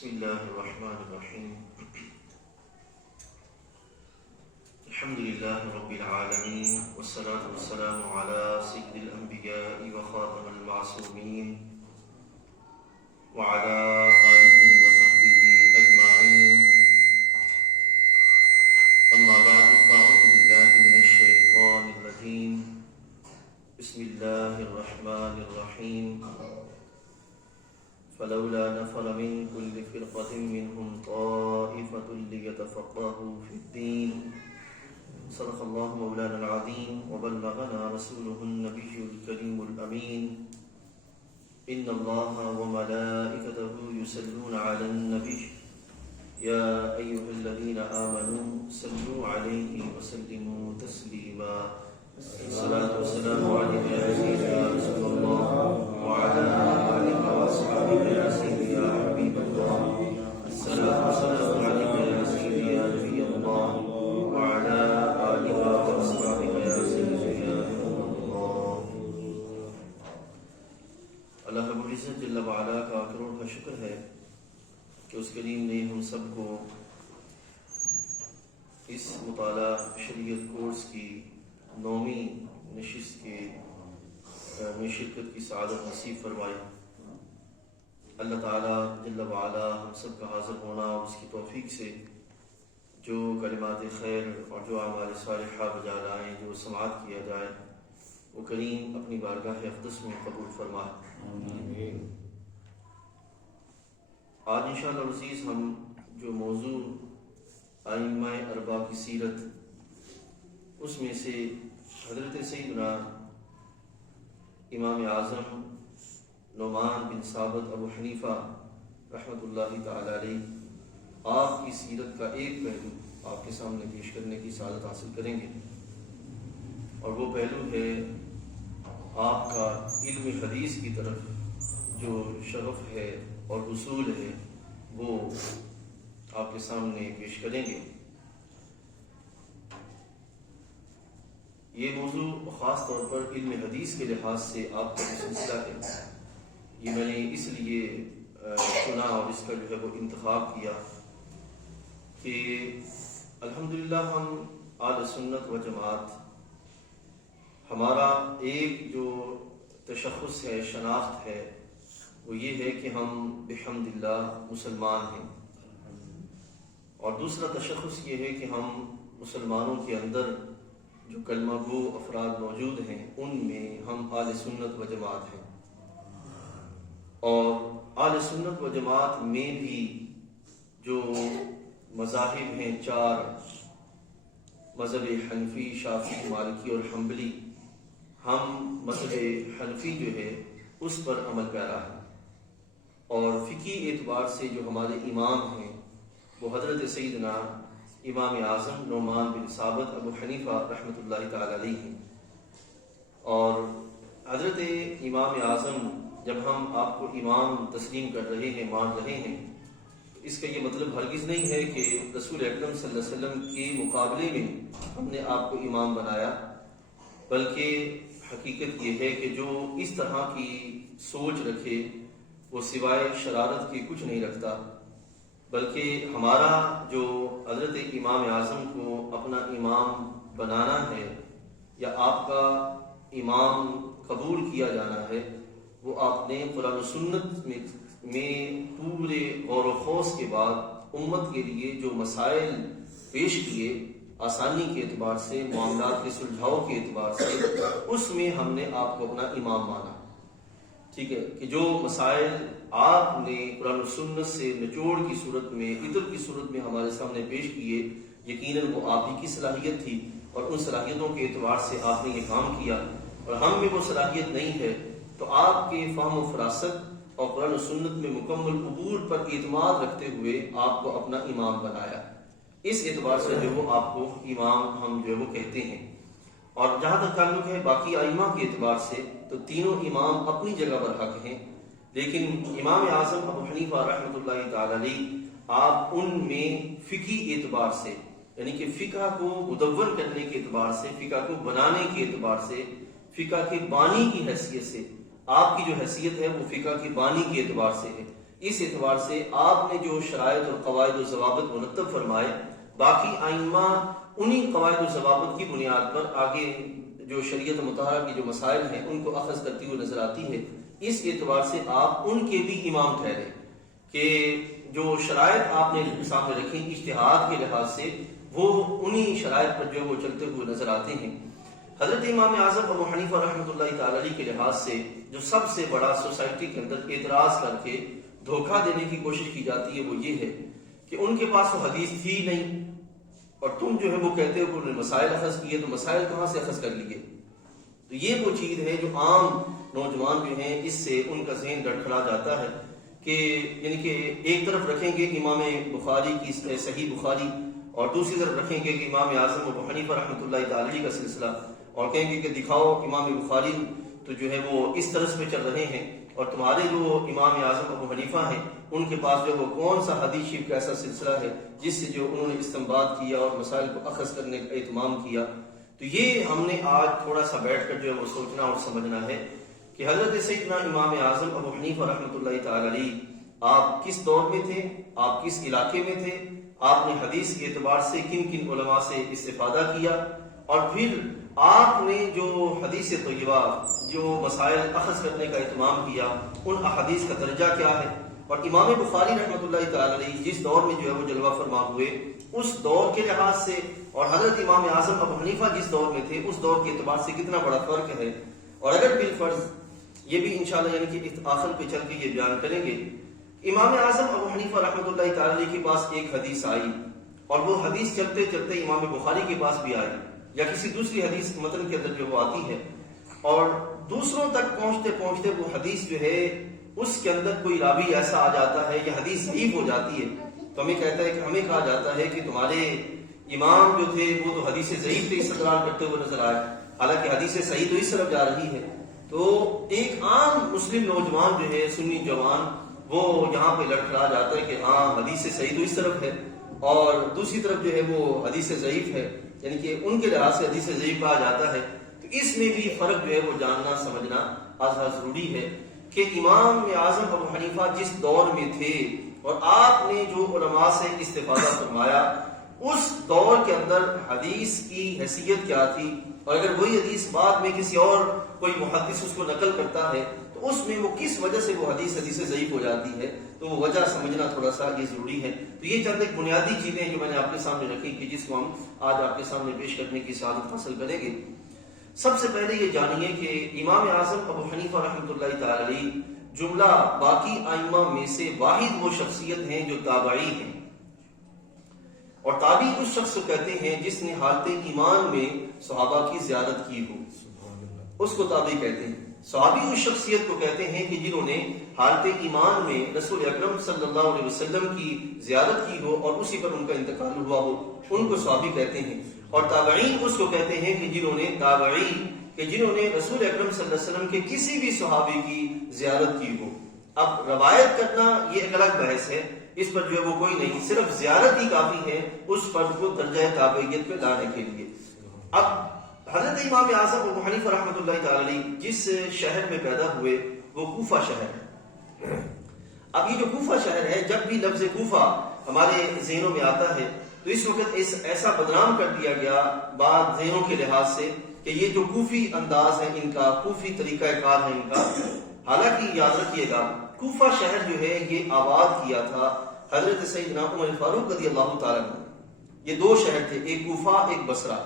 بسم الله الرحمن الرحيم. الحمد لله رب العالمين، والصلاة والسلام على سيد الأنبياء وخاتم المعصومين وعلى آله وصحبه أجمعين. أما بعد، فأعوذ بالله من الشيطان الرجيم. بسم الله الرحمن الرحيم. فلولا نفر من كل فرقة منهم طائفة ليتفقهوا في الدين. صدق الله مولانا العظيم وبلغنا رسوله النبي الكريم الأمين. إن الله وملائكته يصلون على النبي يا أيها الذين آمنوا صلوا عليه وسلموا تسليما. الصلاة والسلام عليك يا سيدي يا رسول الله وعلى آلك وأصحابك يا سيدي يا حبيب الله. الصلاة والسلام عليك يا سيدي يا نبي الله وعلى آلك وأصحابك يا سيدي يا نور الله. اللہ رب العزت جل وعلا کا کروڑ کا شکر ہے کہ اس کریم نے ہم سب کو اس مطالعہ شریعت کورس کی 9ویں نشست میں شرکت کی سعادت نصیب فرمائی. اللہ تعالیٰ جل وعلا ہم سب کا حاضر ہونا اور اس کی توفیق سے جو کلمات خیر اور جو اعمال صالحہ بجا لائیں، جو سماعت کیا جائے، وہ کریم اپنی بارگاہ اقدس میں قبول فرمائے. آج انشاءاللہ العزیز ہم جو موضوع ائمہ اربعہ کی سیرت، اس میں سے حضرت سیدنا امام اعظم نعمان بن ثابت ابو حنیفہ رحمۃ اللہ تعالی علیہ آپ کی سیرت کا ایک پہلو آپ کے سامنے پیش کرنے کی سعادت حاصل کریں گے، اور وہ پہلو ہے آپ کا علم حدیث کی طرف جو شغف ہے اور حصول ہے، وہ آپ کے سامنے پیش کریں گے. یہ موضوع خاص طور پر علم حدیث کے لحاظ سے آپ کا جو سلسلہ ہے، یہ میں نے اس لیے چنا اور اس کا جو ہے وہ انتخاب کیا کہ الحمدللہ ہم اہل سنت و جماعت، ہمارا ایک جو تشخص ہے، شناخت ہے، وہ یہ ہے کہ ہم بحمدللہ مسلمان ہیں، اور دوسرا تشخص یہ ہے کہ ہم مسلمانوں کے اندر جو کلمہ گو افراد موجود ہیں ان میں ہم اہل سنت و جماعت ہیں. اور اہل سنت و جماعت میں بھی جو مذاہب ہیں 4 مذہب حنفی، شافعی، مالکی اور حنبلی، ہم مذہب حنفی جو ہے اس پر عمل پیرا ہے. اور فقہی اعتبار سے جو ہمارے امام ہیں وہ حضرت سیدنا امام اعظم نعمان بن ثابت ابو حنیفہ رحمۃ اللہ تعالی علیہ ہیں. اور حضرت امام اعظم جب ہم آپ کو امام تسلیم کر رہے ہیں، مان رہے ہیں، تو اس کا یہ مطلب ہرگز نہیں ہے کہ رسول اکرم صلی اللہ علیہ وسلم کے مقابلے میں ہم نے آپ کو امام بنایا، بلکہ حقیقت یہ ہے کہ جو اس طرح کی سوچ رکھے وہ سوائے شرارت کے کچھ نہیں رکھتا. بلکہ ہمارا جو حضرت امام اعظم کو اپنا امام بنانا ہے یا آپ کا امام قبول کیا جانا ہے، وہ آپ نے قرآن و سنت میں پورے غور و خوض کے بعد امت کے لیے جو مسائل پیش کیے، آسانی کے اعتبار سے، معاملات کے سلجھاؤ کے اعتبار سے، اس میں ہم نے آپ کو اپنا امام مانا. ٹھیک ہے کہ جو مسائل آپ نے قرآن و سنت سے نچوڑ کی صورت میں، عطر کی صورت میں ہمارے سامنے پیش کیے، یقیناً وہ آپ ہی کی صلاحیت تھی، اور ان صلاحیتوں کے اعتبار سے آپ نے یہ کام کیا. اور ہم میں وہ صلاحیت نہیں ہے، تو آپ کے فہم و فراست اور قرآن و سنت میں مکمل عبور پر اعتماد رکھتے ہوئے آپ کو اپنا امام بنایا. اس اعتبار سے جو وہ آپ کو امام ہم جو وہ کہتے ہیں. اور جہاں تک تعلق ہے باقی ائمہ کے اعتبار سے، تو تینوں امام اپنی جگہ پر حق ہیں، لیکن امام اعظم ابو حنیفہ رحمۃ اللہ تعالی علیہ آپ ان میں فقہی اعتبار سے، یعنی کہ فقہ کو مدون کرنے کے اعتبار سے، فقہ کو بنانے کے اعتبار سے، فقہ کے بانی کی حیثیت سے، آپ کی جو حیثیت ہے وہ فقہ کے بانی کے اعتبار سے ہے. اس اعتبار سے آپ نے جو شرائط اور قواعد و ضوابط مرتب فرمائے، باقی ائمہ انہی قواعد و ضوابط کی بنیاد پر آگے جو شریعت مطہرہ کی جو مسائل ہیں ان کو اخذ کرتی ہوئی نظر آتی ہے۔ اس اعتبار سے آپ ان کے بھی امام ٹھہرے کہ جو شرائط آپ نے سامنے رکھی اجتہاد کے لحاظ سے، وہ انہی شرائط پر جو وہ چلتے ہوئے نظر آتے ہیں۔ حضرت امام اعظم ابو حنیفہ رحمۃ اللہ تعالی علیہ کے لحاظ سے جو سب سے بڑا سوسائٹی کے اندر اعتراض کر کے دھوکہ دینے کی کوشش کی جاتی ہے وہ یہ ہے کہ ان کے پاس وہ حدیث تھی نہیں، اور تم جو ہے وہ کہتے ہو کہ انہوں نے مسائل اخذ کیے، تو مسائل کہاں سے اخذ کر لیے؟ تو یہ وہ چیز ہے جو عام نوجوان جو ہیں اس سے ان کا ذہن لڑکھڑا جاتا ہے کہ یعنی کہ ایک طرف رکھیں گے امام بخاری کی صحیح بخاری، اور دوسری طرف رکھیں گے کہ امام اعظم ابو حنیفہ رحمۃ اللہ تعالی کا سلسلہ، اور کہیں گے کہ دکھاؤ امام بخاری تو جو ہے وہ اس طرز پہ چل رہے ہیں، اور تمہارے جو امام اعظم ابو حنیفہ ہیں ان کے پاس جو وہ کون سا حدیث شریف کا ایسا سلسلہ ہے جس سے جو انہوں نے استنباط کیا اور مسائل کو اخذ کرنے کا اہتمام کیا۔ تو یہ ہم نے آج تھوڑا سا بیٹھ کر جو ہے وہ سوچنا اور سمجھنا ہے کہ حضرت سیدنا امام اعظم ابو حنیفہ رحمۃ اللہ تعالی علیہ آپ کس دور میں تھے، آپ کس علاقے میں تھے، آپ نے حدیث کے اعتبار سے کن کن علماء سے استفادہ کیا، اور پھر آپ نے جو حدیث طیبہ جو مسائل اخذ کرنے کا اہتمام کیا ان احادیث کا درجہ کیا ہے، اور امام بخاری رحمۃ اللہ تعالی علیہ جس دور میں جو ہے وہ جلوہ فرما ہوئے اس دور کے لحاظ سے، اور حضرت امام اعظم ابو حنیفہ جس دور میں تھے اس دور کے اعتبار سے کتنا بڑا فرق ہے۔ اور اگر بالفرض یہ بھی انشاءاللہ یعنی کہ آخر پہ چل کے یہ بیان کریں گے، امام اعظم ابو حنیفہ رحمۃ اللہ تعالی علیہ کے پاس ایک حدیث آئی اور وہ حدیث چلتے چلتے امام بخاری کے پاس بھی آئی، یا کسی دوسری حدیث متن کے اندر جو وہ آتی ہے، اور دوسروں تک پہنچتے پہنچتے وہ حدیث جو ہے اس کے اندر کوئی راوی ایسا آ جاتا ہے یا حدیث ضعیف ہو جاتی ہے، تو ہمیں کہتا ہے کہ ہمیں کہا جاتا ہے کہ تمہارے امام جو تھے وہ تو حدیث ضعیف پہ استدلال کرتے ہوئے نظر آئے، حالانکہ حدیث صحیح تو اس طرف جا رہی ہے۔ تو ایک عام مسلم نوجوان جو ہے سنی جوان وہ یہاں پہ لڑکھڑا جاتا ہے کہ ہاں حدیث صحیح تو اس طرف ہے، اور دوسری طرف جو ہے وہ حدیث ضعیف ہے، یعنی کہ ان کے لحاظ سے حدیث ضعیف کہا جاتا ہے۔ تو اس میں بھی فرق جو ہے وہ جاننا سمجھنا ازحد ضروری ہے کہ امام اعظم ابو حنیفہ جس دور میں تھے اور آپ نے جو علماء سے استفادہ فرمایا اس دور کے اندر حدیث کی حیثیت کیا تھی، اور اگر وہی حدیث بعد میں کسی اور کوئی محدث اس کو نقل کرتا ہے تو اس میں وہ کس وجہ سے وہ حدیث ضعیف ہو جاتی ہے، تو وہ وجہ سمجھنا تھوڑا سا یہ ضروری ہے۔ تو یہ چند ایک بنیادی چیزیں جو میں نے آپ کے سامنے رکھی کہ جس کو ہم آج آپ کے سامنے پیش کرنے کی سعادت حاصل کریں گے۔ سب سے پہلے یہ جانیے کہ امام اعظم ابو حنیفہ رحمۃ اللہ تعالی علیہ جملہ باقی ائمہ میں سے واحد وہ شخصیت ہیں جو تابعی ہیں، اور تابعی اس شخص کو کہتے ہیں جس نے حالت ایمان میں صحابہ کی زیارت کی ہو، اس کو تابعی کہتے ہیں۔ صحابی اس شخصیت کو کہتے ہیں کہ جنہوں نے حالت ایمان میں رسول اکرم صلی اللہ علیہ وسلم کی زیارت کی ہو اور اسی پر ان کا انتقال ہوا ہو، ان کو صحابی کہتے ہیں۔ اور تابعین اس کو کہتے ہیں کہ جنہوں نے رسول اکرم صلی اللہ علیہ وسلم کے کسی بھی صحابی کی زیارت کی ہو۔ اب روایت کرنا یہ ایک الگ بحث ہے، اس پر جو ہے وہ کوئی نہیں، صرف زیارت ہی کافی ہے اس فرد کو درجہ تابعیت پہ لانے کے لیے۔ اب حضرت امام اعظم ابو حنیفہ رحمۃ اللہ تعالی علیہ جس شہر میں پیدا ہوئے وہ کوفہ شہر ہے۔ اب یہ جو کوفہ شہر ہے، جب بھی لفظ کوفہ ہمارے ذہنوں میں آتا ہے تو اس وقت ایسا بدنام کر دیا گیا بعض ذہنوں کے لحاظ سے کہ یہ جو کوفی انداز ہے ان کا، کوفی طریقہ کار ہے ان کا۔ حالانکہ یاد رکھیے گا کوفہ شہر جو ہے یہ آباد کیا تھا حضرت سیدنا عمر فاروق رضی اللہ تعالیٰ عنہ۔ یہ دو شہر تھے، ایک کوفہ ایک بصرہ،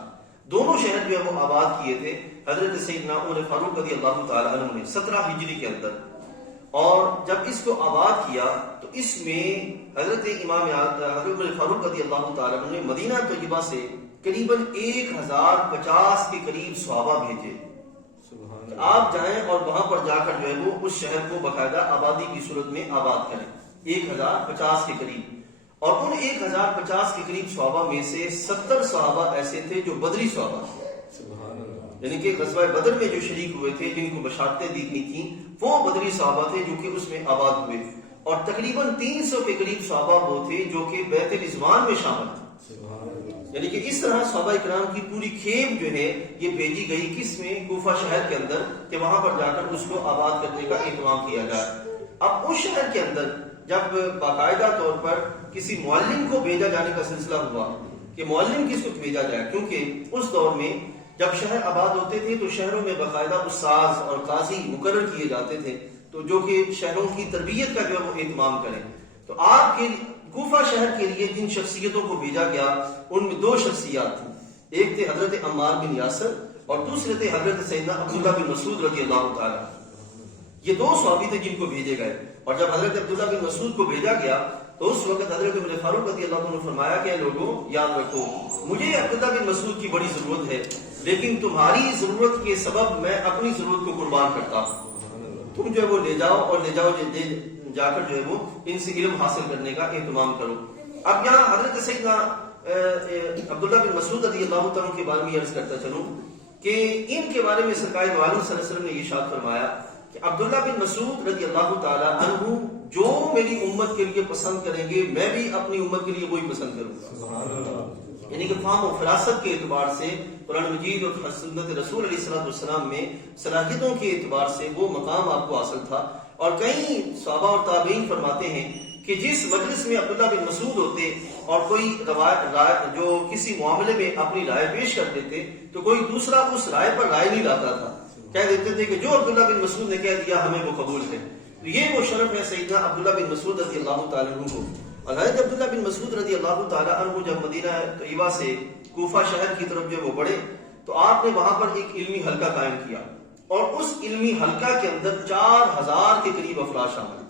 دونوں شہر جو ہے وہ آباد کیے تھے حضرت سیدنا عمر فاروق رضی اللہ تعالیٰ عنہ نے 17 ہجری کے اندر۔ اور جب اس کو آباد کیا تو اس میں حضرت عمر فاروق رضی اللہ تعالیٰ عنہ نے مدینہ طیبہ سے قریباً 1050 کے قریب صحابہ بھیجے۔ آپ جائیں اور وہاں پر جا کر جو ہے وہ اس شہر کو باقاعدہ آبادی کی صورت میں آباد کریں، 1050 کے قریب۔ اور ان 1050 کے قریب صحابہ میں سے 70 صحابہ ایسے تھے جو بدری صحابہ تھے، یعنی کہ غزوہ بدر میں جو شریک ہوئے تھے، جن کو بشارتیں دی گئی تھیں، وہ بدری صحابہ تھے جو کہ اس میں آباد ہوئے۔ اور تقریباً 300 کے قریب صحابہ وہ تھے جو کہ بیت رضوان میں شامل تھے۔ یعنی کہ اس طرح صحابہ اکرام کی پوری کھیپ جو ہے یہ بھیجی گئی کس میں؟ کوفہ شہر کے اندر، کہ وہاں پر جا کر اس کو آباد کرنے کا اہتمام کیا جائے۔ اب اس شہر کے اندر جب باقاعدہ طور پر کسی معلم کو بھیجا جانے کا سلسلہ ہوا کہ معلم کس کو بھیجا جائے، کیونکہ اس دور میں جب شہر آباد ہوتے تھے تو شہروں میں باقاعدہ استاذ اور قاضی مقرر کیے جاتے تھے، تو جو کہ شہروں کی تربیت کا جو ہے وہ اہتمام کریں. تو آپ کے کوفہ شہر کے لیے جن شخصیتوں کو بھیجا گیا ان میں دو شخصیات تھیں. ایک تھے حضرت عمار بن یاسر اور دوسرے تھے حضرت سیدنا عبداللہ بن مسعود رضی اللہ تعالیٰ. یہ دو صحابی تھے جن کو بھیجے گئے. اور جب حضرت عبداللہ بن مسعود کو بھیجا گیا تو اس وقت حضرت عمر فاروق رضی اللہ عنہ نے فرمایا کہ لوگوں یاد رکھو، مجھے عبداللہ بن مسعود کی بڑی ضرورت ہے، لیکن تمہاری ضرورت کے سبب میں اپنی ضرورت کو قربان کرتا ہوں. تم جو ہے وہ لے جاؤ اور جا کر جو ہے وہ ان سے علم حاصل کرنے کا اہتمام کرو. اب یہاں حضرت سیدنا عبداللہ بن مسعود رضی اللہ عنہ کے بارے میں عرض کرتا چلوں کہ ان کے بارے میں سرکار دو عالم صلی اللہ علیہ وسلم نے یہ ارشاد فرمایا کہ عبداللہ بن مسعود رضی اللہ تعالی عنہ جو میری امت کے لیے پسند کریں گے میں بھی اپنی امت کے لیے وہی پسند کروں گا. یعنی کہ فہم و فراست کے اعتبار سے قرآن مجید اور سنت رسول علیہ السلام میں صلاحیتوں کے اعتبار سے وہ مقام آپ کو حاصل تھا. اور کئی صحابہ اور تابعین فرماتے ہیں کہ جس مجلس میں عبداللہ بن مسعود ہوتے اور کوئی روایت جو کسی معاملے میں اپنی رائے پیش کر دیتے تو کوئی دوسرا اس رائے پر رائے نہیں لاتا تھا، کہہ دیتے تھے کہ جو عبداللہ بن مسعود نے کہہ دیا ہمیں وہ قبول ہے. تو یہ وہ شرف ہے سیدنا عبداللہ بن مسعود رضی اللہ تعالیٰ عنہ کو. اور حضرت عبداللہ بن مسعود رضی اللہ تعالیٰ عنہ جب مدینہ طیبہ سے کوفہ شہر کی طرف جو وہ بڑھے تو آپ نے وہاں پر ایک علمی حلقہ قائم کیا اور اس علمی حلقہ کے اندر 4000 کے قریب افراد شامل تھے.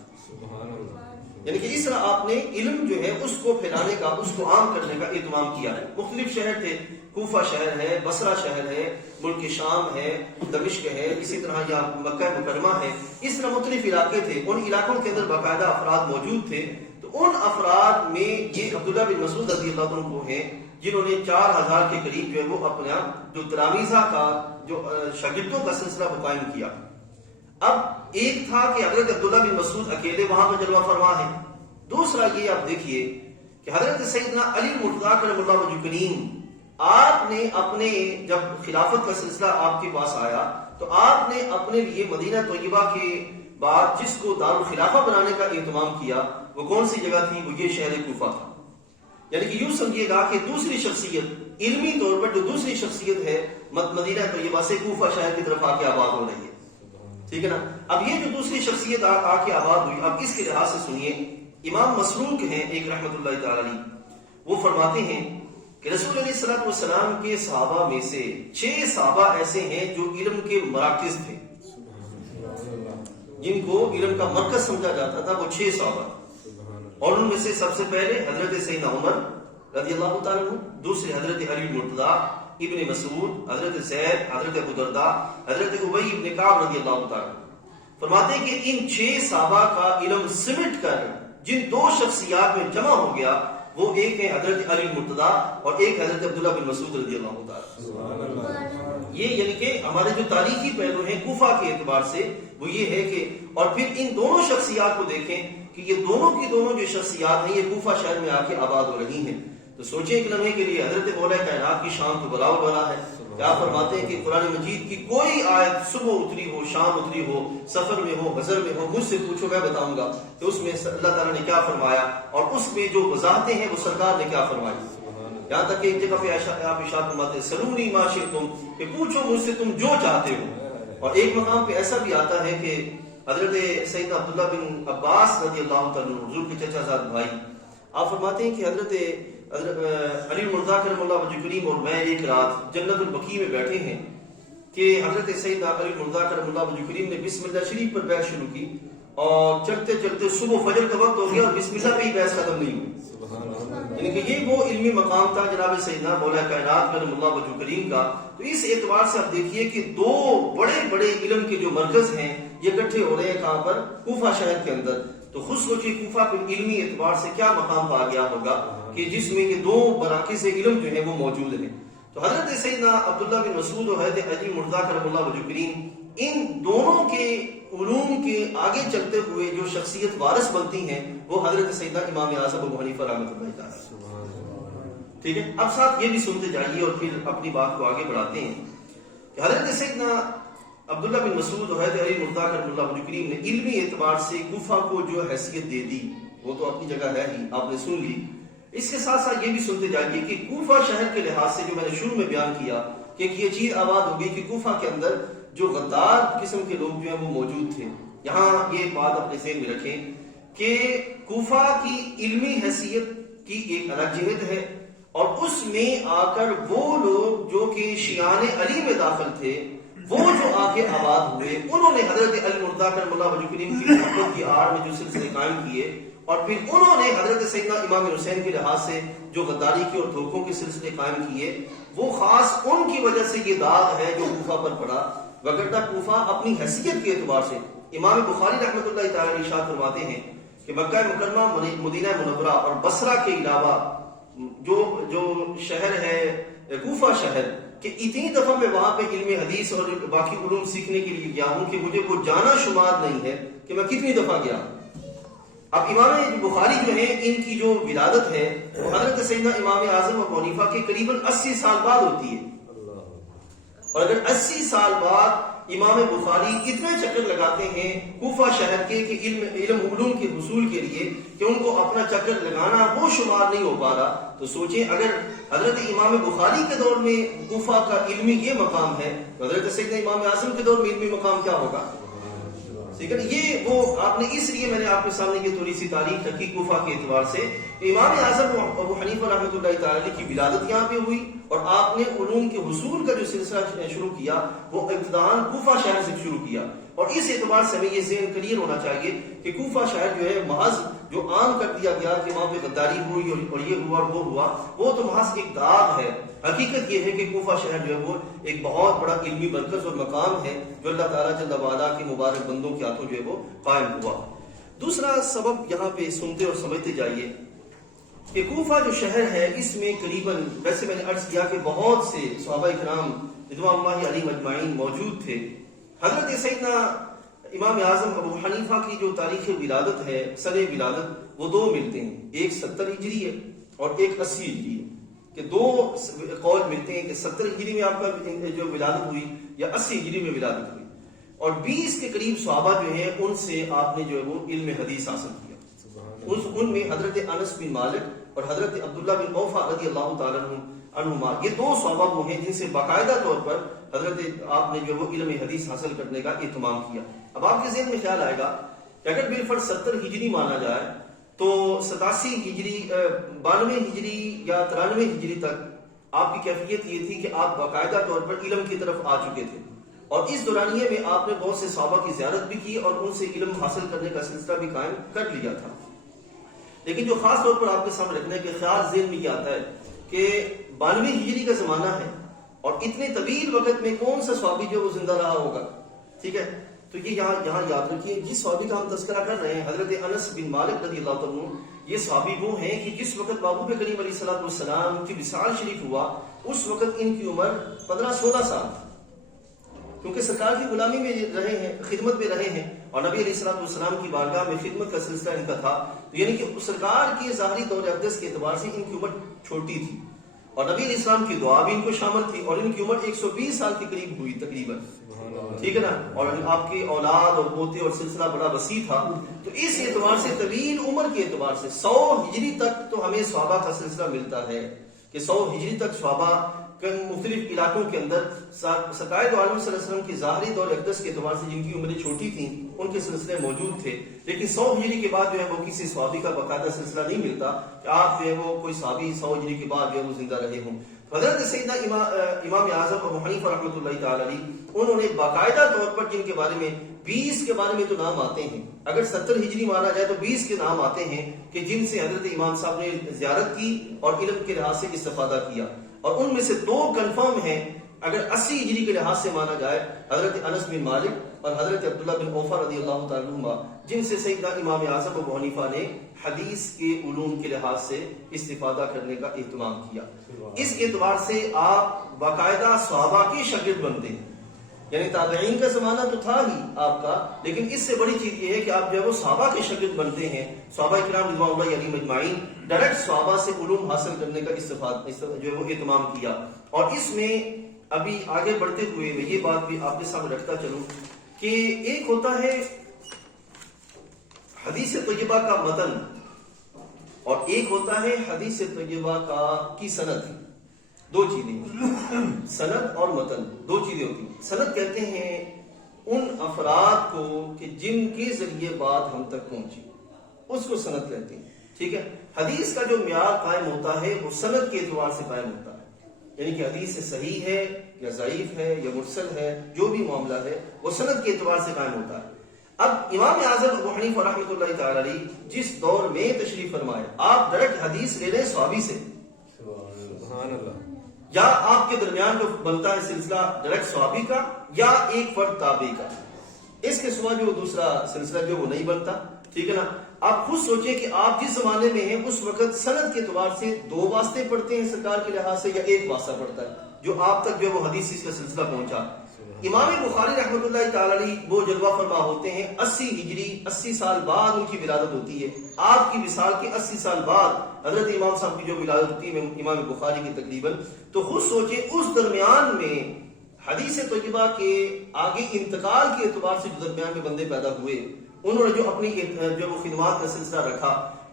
یعنی کہ اس طرح آپ نے علم جو ہے اس کو پھیلانے کا، اس کو عام کرنے کا اہتمام کیا ہے. مختلف شہر تھے، کوفہ شہر ہے، بصرہ شہر ہے، ملک شام ہے، دمشق ہے، اسی طرح یہاں مکہ مکرمہ ہے. اس طرح مختلف علاقے تھے، ان علاقوں کے اندر باقاعدہ افراد موجود تھے. تو ان افراد میں یہ عبداللہ بن مسعود رضی اللہ عنہ کو ہیں جنہوں نے 4000 کے قریب جو ہے وہ اپنا جو تلامیذہ کا جو شاگردوں کا سلسلہ وہ قائم کیا. اب ایک تھا کہ حضرت عبداللہ بن مسعود اکیلے وہاں پر جلوہ فرما ہے. دوسرا یہ آپ دیکھیے کہ حضرت سیدنا علی مرتضیٰ کرم اللہ وجہ کریم آپ نے اپنے جب خلافت کا سلسلہ آپ کے پاس آیا تو آپ نے اپنے لیے مدینہ طیبہ کے بعد جس کو دارالخلافہ بنانے کا اہتمام کیا وہ کون سی جگہ تھی؟ وہ یہ شہر کوفہ تھا. یعنی کہ یوں سمجھیے گا کہ دوسری شخصیت علمی طور پر جو دوسری شخصیت ہے مدینہ طیبہ سے کوفہ شہر کی طرف آ کے آباد ہو رہی ہے. ٹھیک ہے نا. اب یہ جو دوسری شخصیت آ کے آباد ہوئی، اب اس کے لحاظ سے سنیے. امام مسروق ہیں ایک رحمت اللہ تعالی علیہ، وہ فرماتے ہیں کہ رسول علیہ الصلوۃ والسلام کے صحابہ میں سے 6 صحابہ ایسے ہیں جو علم کے مراکز تھے، جن کو علم کا مرکز سمجھا جاتا تھا. وہ 6 صحابہ، اور ان میں سے سب سے پہلے حضرت سیدنا عمر رضی اللہ تعالیٰ عنہ، دوسرے حضرت علی مرتضیٰ ابن مسعود، حضرت زید، حضرت ابو درداء، حضرت ابی ابن کعب رضی اللہ تعالیٰ. فرماتے ہیں کہ ان 6 صحابہ کا علم سمٹ کر جن 2 شخصیات میں جمع ہو گیا وہ ایک ہے حضرت علی مرتضیٰ اور ایک حضرت عبداللہ بن مسعود رضی اللہ تعالیٰ. یہ یعنی کہ ہمارے جو تاریخی پہلو ہیں کوفہ کے اعتبار سے وہ یہ ہے کہ، اور پھر ان دونوں شخصیات کو دیکھیں کہ یہ دونوں کی دونوں جو شخصیات ہیں یہ کوفہ شہر میں آ کے آباد ہو رہی ہیں. تو سوچیں ایک لمحے کے لیے حضرت مولا کائنات کی شان تو بلا بلا ہے. کیا فرماتے ہیں کہ قرآن مجید کی کوئی آیت صبح اتری ہو، شام اتری ہو، سفر میں ہو، حضر میں ہو، مجھ سے پوچھو میں بتاؤں گا کہ اس میں اللہ تعالیٰ نے کیا فرمایا اور اس میں جو وضاحتیں ہیں وہ سرکار نے کیا فرمائی. یہاں تک کہ ایک جگہ پہ آپ ارشاد فرماتے ہیں سلونی ما شئتم، کہ پوچھو مجھ سے تم جو چاہتے ہو. اور ایک مقام پہ ایسا بھی آتا ہے کہ حضرت سیدنا عبداللہ بن عباس رضی اللہ تعالیٰ حضور کے چچا زاد بھائی، آپ فرماتے ہیں کہ حضرت علی مرتضیٰ کرم اللہ وجہ کریم اور میں ایک رات جنت البقیع میں بیٹھے ہیں کہ حضرت سیدنا علی مرتضیٰ کرم اللہ وجہ کریم نے بسم اللہ شریف پر بحث شروع کی اور چلتے چلتے صبح فجر کا وقت ہو گیا اور بسم اللہ پہ ہی بحث ختم نہیں ہوئی. یعنی کہ یہ وہ علمی مقام تھا جناب سیدنا مولا کائنات کرم اللہ وجہ کریم کا. تو اس اعتبار سے آپ دیکھیے کہ 2 بڑے بڑے علم کے جو مرکز ہیں یہ اکٹھے ہو رہے ہیں کہاں پر؟ کوفہ شہر کے اندر. تو خود سوچیے کوفہ پہ علمی اعتبار سے کیا مقام پا گیا ہوگا کہ جس میں یہ 2 مراکز علم جو ہیں وہ موجود ہیں. تو حضرت سیدنا عبداللہ بن مسعود اور حضرت علی مرتضیٰ کرم اللہ وجہ کریم ان دونوں کے علوم کے آگے چلتے ہوئے جو شخصیت وارث بنتی ہیں وہ حضرت سیدنا امام اعظم ابو حنیفہ رحمۃ اللہ تعالیٰ. ٹھیک ہے. اب ساتھ یہ بھی سنتے جائیے اور پھر اپنی بات کو آگے بڑھاتے ہیں کہ حضرت سیدنا عبداللہ بن مسعود اور حضرت علی مرتضیٰ کرم اللہ وجہ کریم نے علمی اعتبار سے کوفہ کو جو حیثیت دے دی وہ تو اپنی جگہ ہے ہی، آپ نے سن لی. اس کے ساتھ ساتھ یہ بھی سنتے جائیے کہ کوفہ شہر کے لحاظ سے جو میں نے شروع میں بیان کیا کہ ایک یہ چیز آباد ہوگی کہ کوفہ کے اندر جو غدار قسم کے لوگ جو ہیں وہ موجود تھے. یہاں یہ بات اپنے ذہن میں رکھیں کہ کوفہ کی علمی حیثیت کی ایک الگ جہت ہے، اور اس میں آ کر وہ لوگ جو کہ شیعان علی میں داخل تھے، وہ جو آگے آباد ہوئے، انہوں نے حضرت علی مرتضیٰ کرم اللہ وجہ کریم کی محبت کی آڑ میں جو سلسلے قائم کیے، اور پھر انہوں نے حضرت سیدنا امام حسین کے لحاظ سے جو غداری کی اور دھوکوں کے سلسلے قائم کیے، وہ خاص ان کی وجہ سے یہ داغ ہے جو کوفہ پر پڑا. وگرنہ کوفہ اپنی حیثیت کے اعتبار سے امام بخاری رحمۃ اللہ تعالی ارشاد فرماتے ہیں کہ مکہ مکرمہ، مدینہ منورہ اور بصرہ کے علاوہ جو شہر ہے کوفہ شہر، کہ اتنی دفعہ میں وہاں پہ علم حدیث اور باقی علوم سیکھنے کے لیے گیا ہوں کہ مجھے وہ جانا شمار نہیں ہے کہ میں کتنی دفعہ گیا. اب امام بخاری جو ہیں، ان کی جو ولادت ہے وہ حضرت سیدنا امام اعظم ابو حنیفہ کے قریباً 80 سال بعد ہوتی ہے. اور اگر 80 سال بعد امام بخاری اتنے چکر لگاتے ہیں کوفہ شہر کے کہ علم علوم کے حصول کے لیے کہ ان کو اپنا چکر لگانا وہ شمار نہیں ہو پا رہا، تو سوچیں اگر حضرت امام بخاری کے دور میں کوفہ کا علمی یہ مقام ہے تو حضرت سیدنا امام اعظم کے دور میں علمی مقام کیا ہوگا. ٹھیک ہے، یہ وہ آپ نے، اس لیے میں نے آپ کے سامنے یہ تھوڑی سی تاریخ رکھی کوفہ کے اعتبار سے. امام اعظم ابو حنیفہ رحمۃ اللہ تعالی کی ولادت یہاں پہ ہوئی، اور آپ نے علوم کے حصول کا جو سلسلہ شروع کیا وہ ابتداءً کوفہ شہر سے شروع کیا. اور اس اعتبار سے ہمیں یہ ذہن کلیئر ہونا چاہیے کہ کوفہ شہر جو ہے محض جو عام کر دیا گیا کہ وہاں پہ غداری ہوئی اور یہ ہوا اور وہ ہوا، وہ تو محض ایک داغ ہے. حقیقت یہ ہے کہ کوفہ شہر جو ہے وہ ایک بہت بڑا علمی مرکز اور مقام ہے جو اللہ تعالیٰ جل وعلا کے مبارک بندوں کے ہاتھوں جو ہے وہ قائم ہوا. دوسرا سبب یہاں پہ سنتے اور سمجھتے جائیے کہ کوفہ جو شہر ہے اس میں قریباً، ویسے میں نے عرض کیا کہ بہت سے صحابہ کرام رضوان اللہ علیہم اجمعین موجود تھے. حضرت سیدنا امام اعظم ابو حنیفہ کی جو تاریخ ولادت ہے، سن ولادت، وہ دو ملتے ہیں، ایک 70 ہجری ہے اور ایک 80 ہجری ہے. کہ دو قول ملتے ہیں کہ 70 ہجری میں آپ کا جو ولادت ہوئی یا 80 ہجری میں ولادت ہوئی. اور 20 کے قریب صحابہ جو ہیں ان سے آپ نے جو ہے وہ علم حدیث حاصل کیا. ان میں حضرت انس بن مالک اور حضرت عبداللہ بن اوفا رضی اللہ تعالیٰ عنہما، یہ دو صحابہ وہ ہیں جن سے باقاعدہ طور پر حضرت آپ نے جو وہ علم حدیث حاصل کرنے کا اہتمام کیا. اب آپ کے ذہن میں خیال آئے گا کہ اگر بالفرض 70 ہجری مانا جائے تو 87 ہجری، 92 ہجری یا 93 ہجری تک آپ کی کیفیت یہ تھی کہ آپ باقاعدہ طور پر علم کی طرف آ چکے تھے، اور اس دورانیے میں آپ نے بہت سے صحابہ کی زیارت بھی کی اور ان سے علم حاصل کرنے کا سلسلہ بھی قائم کر لیا تھا. لیکن جو خاص طور پر آپ کے سامنے رکھنے کے خیال ذہن میں یہ آتا ہے کہ 92 ہجری کا زمانہ ہے اور اتنے طویل وقت میں کون سا صحابی جو وہ زندہ رہا ہوگا. ٹھیک ہے، تو یہ یہاں یاد رکھیے جس صحابی کا ہم تذکرہ کر رہے ہیں حضرت انس بن مالک رضی اللہ عنہ، یہ صحابی وہ ہیں کہ جس وقت محبوب کریم علیہ الصلوۃ والسلام کی وصال شریف ہوا اس وقت ان کی عمر 15-16 سال، کیونکہ سرکار کی غلامی میں رہے ہیں، خدمت میں رہے ہیں، اور نبی علیہ الصلوۃ والسلام کی بارگاہ میں خدمت کا سلسلہ ان کا تھا. یعنی کہ سرکار کی ظاہری دور اقدس کے اعتبار سے ان کی عمر چھوٹی تھی، اور نبی علیہ السلام کی دعا بھی ان کو شامل تھی، اور ان کی عمر 120 سال کے قریب ہوئی تقریباً. ٹھیک ہے نا، اور آپ کی اولاد اور پوتے اور سلسلہ بڑا وسیع تھا. تو اس اعتبار سے طویل عمر کے اعتبار سے 100 ہجری تک تو ہمیں صحابہ کا سلسلہ ملتا ہے کہ 100 ہجری تک صحابہ مختلف علاقوں کے اندر سرکار دو عالم صلی اللہ علیہ وسلم کی ظاہری دور اقدس کے اعتبار سے جن کی عمریں چھوٹی تھیں ان کے سلسلے موجود تھے. لیکن 100 ہجری کے بعد جو ہے وہ کسی صحابی کا باقاعدہ سلسلہ نہیں ملتا کہ آپ جو ہے وہ کوئی صحابی 100 ہجری کے بعد جو ہے وہ زندہ رہے ہوں. حضرت سیدنا امام اعظم ابو حنیفہ رحمۃ اللہ تعالی علیہ، انہوں نے باقاعدہ طور پر جن کے بارے میں 20 کے بارے میں تو نام آتے ہیں، اگر 70 ہجری مانا جائے تو 20 کے نام آتے ہیں کہ جن سے حضرت امام صاحب نے زیارت کی اور علم کے لحاظ سے استفادہ کیا. اور ان میں سے 2 کنفرم ہیں اگر 80 ہجری کے لحاظ سے مانا جائے، حضرت انس بن مالک اور حضرت عبداللہ بن اوفا رضی اللہ تعالیٰ عنہ، جن سے سیدنا امام اعظم ابو حنیفہ نے حدیث کے علوم کے لحاظ سے استفادہ کرنے کا اہتمام کیا. اس اعتبار سے آپ باقاعدہ صحابہ کے شاگرد بنتے ہیں، یعنی تابعین کا زمانہ تو تھا ہی آپ کا، لیکن اس سے بڑی چیز یہ ہے کہ آپ جو ہے وہ صحابہ کے شاگرد بنتے ہیں. صحابہ کرام رضوان اللہ علیہم اجمعین ڈائریکٹ صحابہ سے علوم حاصل کرنے کا استفادہ جو ہے وہ اہتمام کیا. اور اس میں ابھی آگے بڑھتے ہوئے میں یہ بات بھی آپ کے سامنے رکھتا چلوں کہ ایک ہوتا ہے حدیث طیبہ کا متن اور ایک ہوتا ہے حدیث طیبہ کی سند. دو چیزیں، سند اور متن، دو چیزیں ہوتی ہیں. سند کہتے ہیں ان افراد کو کہ جن کے ذریعے بات ہم تک پہنچی، اس کو سند کہتے ہیں. ٹھیک ہے. حدیث کا جو معیار قائم ہوتا ہے وہ سند کے اعتبار سے قائم ہوتا ہے، یعنی کہ حدیث صحیح ہے یا ضعیف ہے یا مرسل ہے، جو بھی معاملہ ہے وہ سند کے اعتبار سے قائم ہوتا ہے. اب امام اعظم ابو حنیفہ رحمۃ اللہ تعالی علیہ جس دور میں تشریف فرمائے، آپ ڈائریکٹ حدیث لے لیں صحابی سے، سبحان اللہ، یا آپ کے درمیان جو بنتا ہے سلسلہ ڈائریکٹ صحابی کا یا ایک فرد تابعی کا، اس کے سوا جو دوسرا سلسلہ جو وہ نہیں بنتا. ٹھیک ہے نا. آپ خود سوچیں کہ آپ جس زمانے میں ہیں اس وقت سند کے اعتبار سے دو واسطے پڑھتے ہیں سرکار کے لحاظ سے، یا ایک واسطہ پڑتا ہے جو آپ تک جو وہ حدیث کا سلسلہ پہنچا. امام بخاری رحمۃ اللہ تعالی علیہ وہ جلوہ فرما ہوتے ہیں 80 ہجری، 80 سال بعد ان کی ولادت ہوتی ہے. آپ کی وصال کے 80 سال بعد حضرت امام صاحب کی جو ولادت ہوتی ہے امام بخاری کی تقریباً. تو خود سوچیں اس درمیان میں حدیث طیبہ کے آگے انتقال کے اعتبار سے جو درمیان میں بندے پیدا ہوئے، انہوں نے جو اپنی جو وہ خدمات کا سلسلہ رکھا،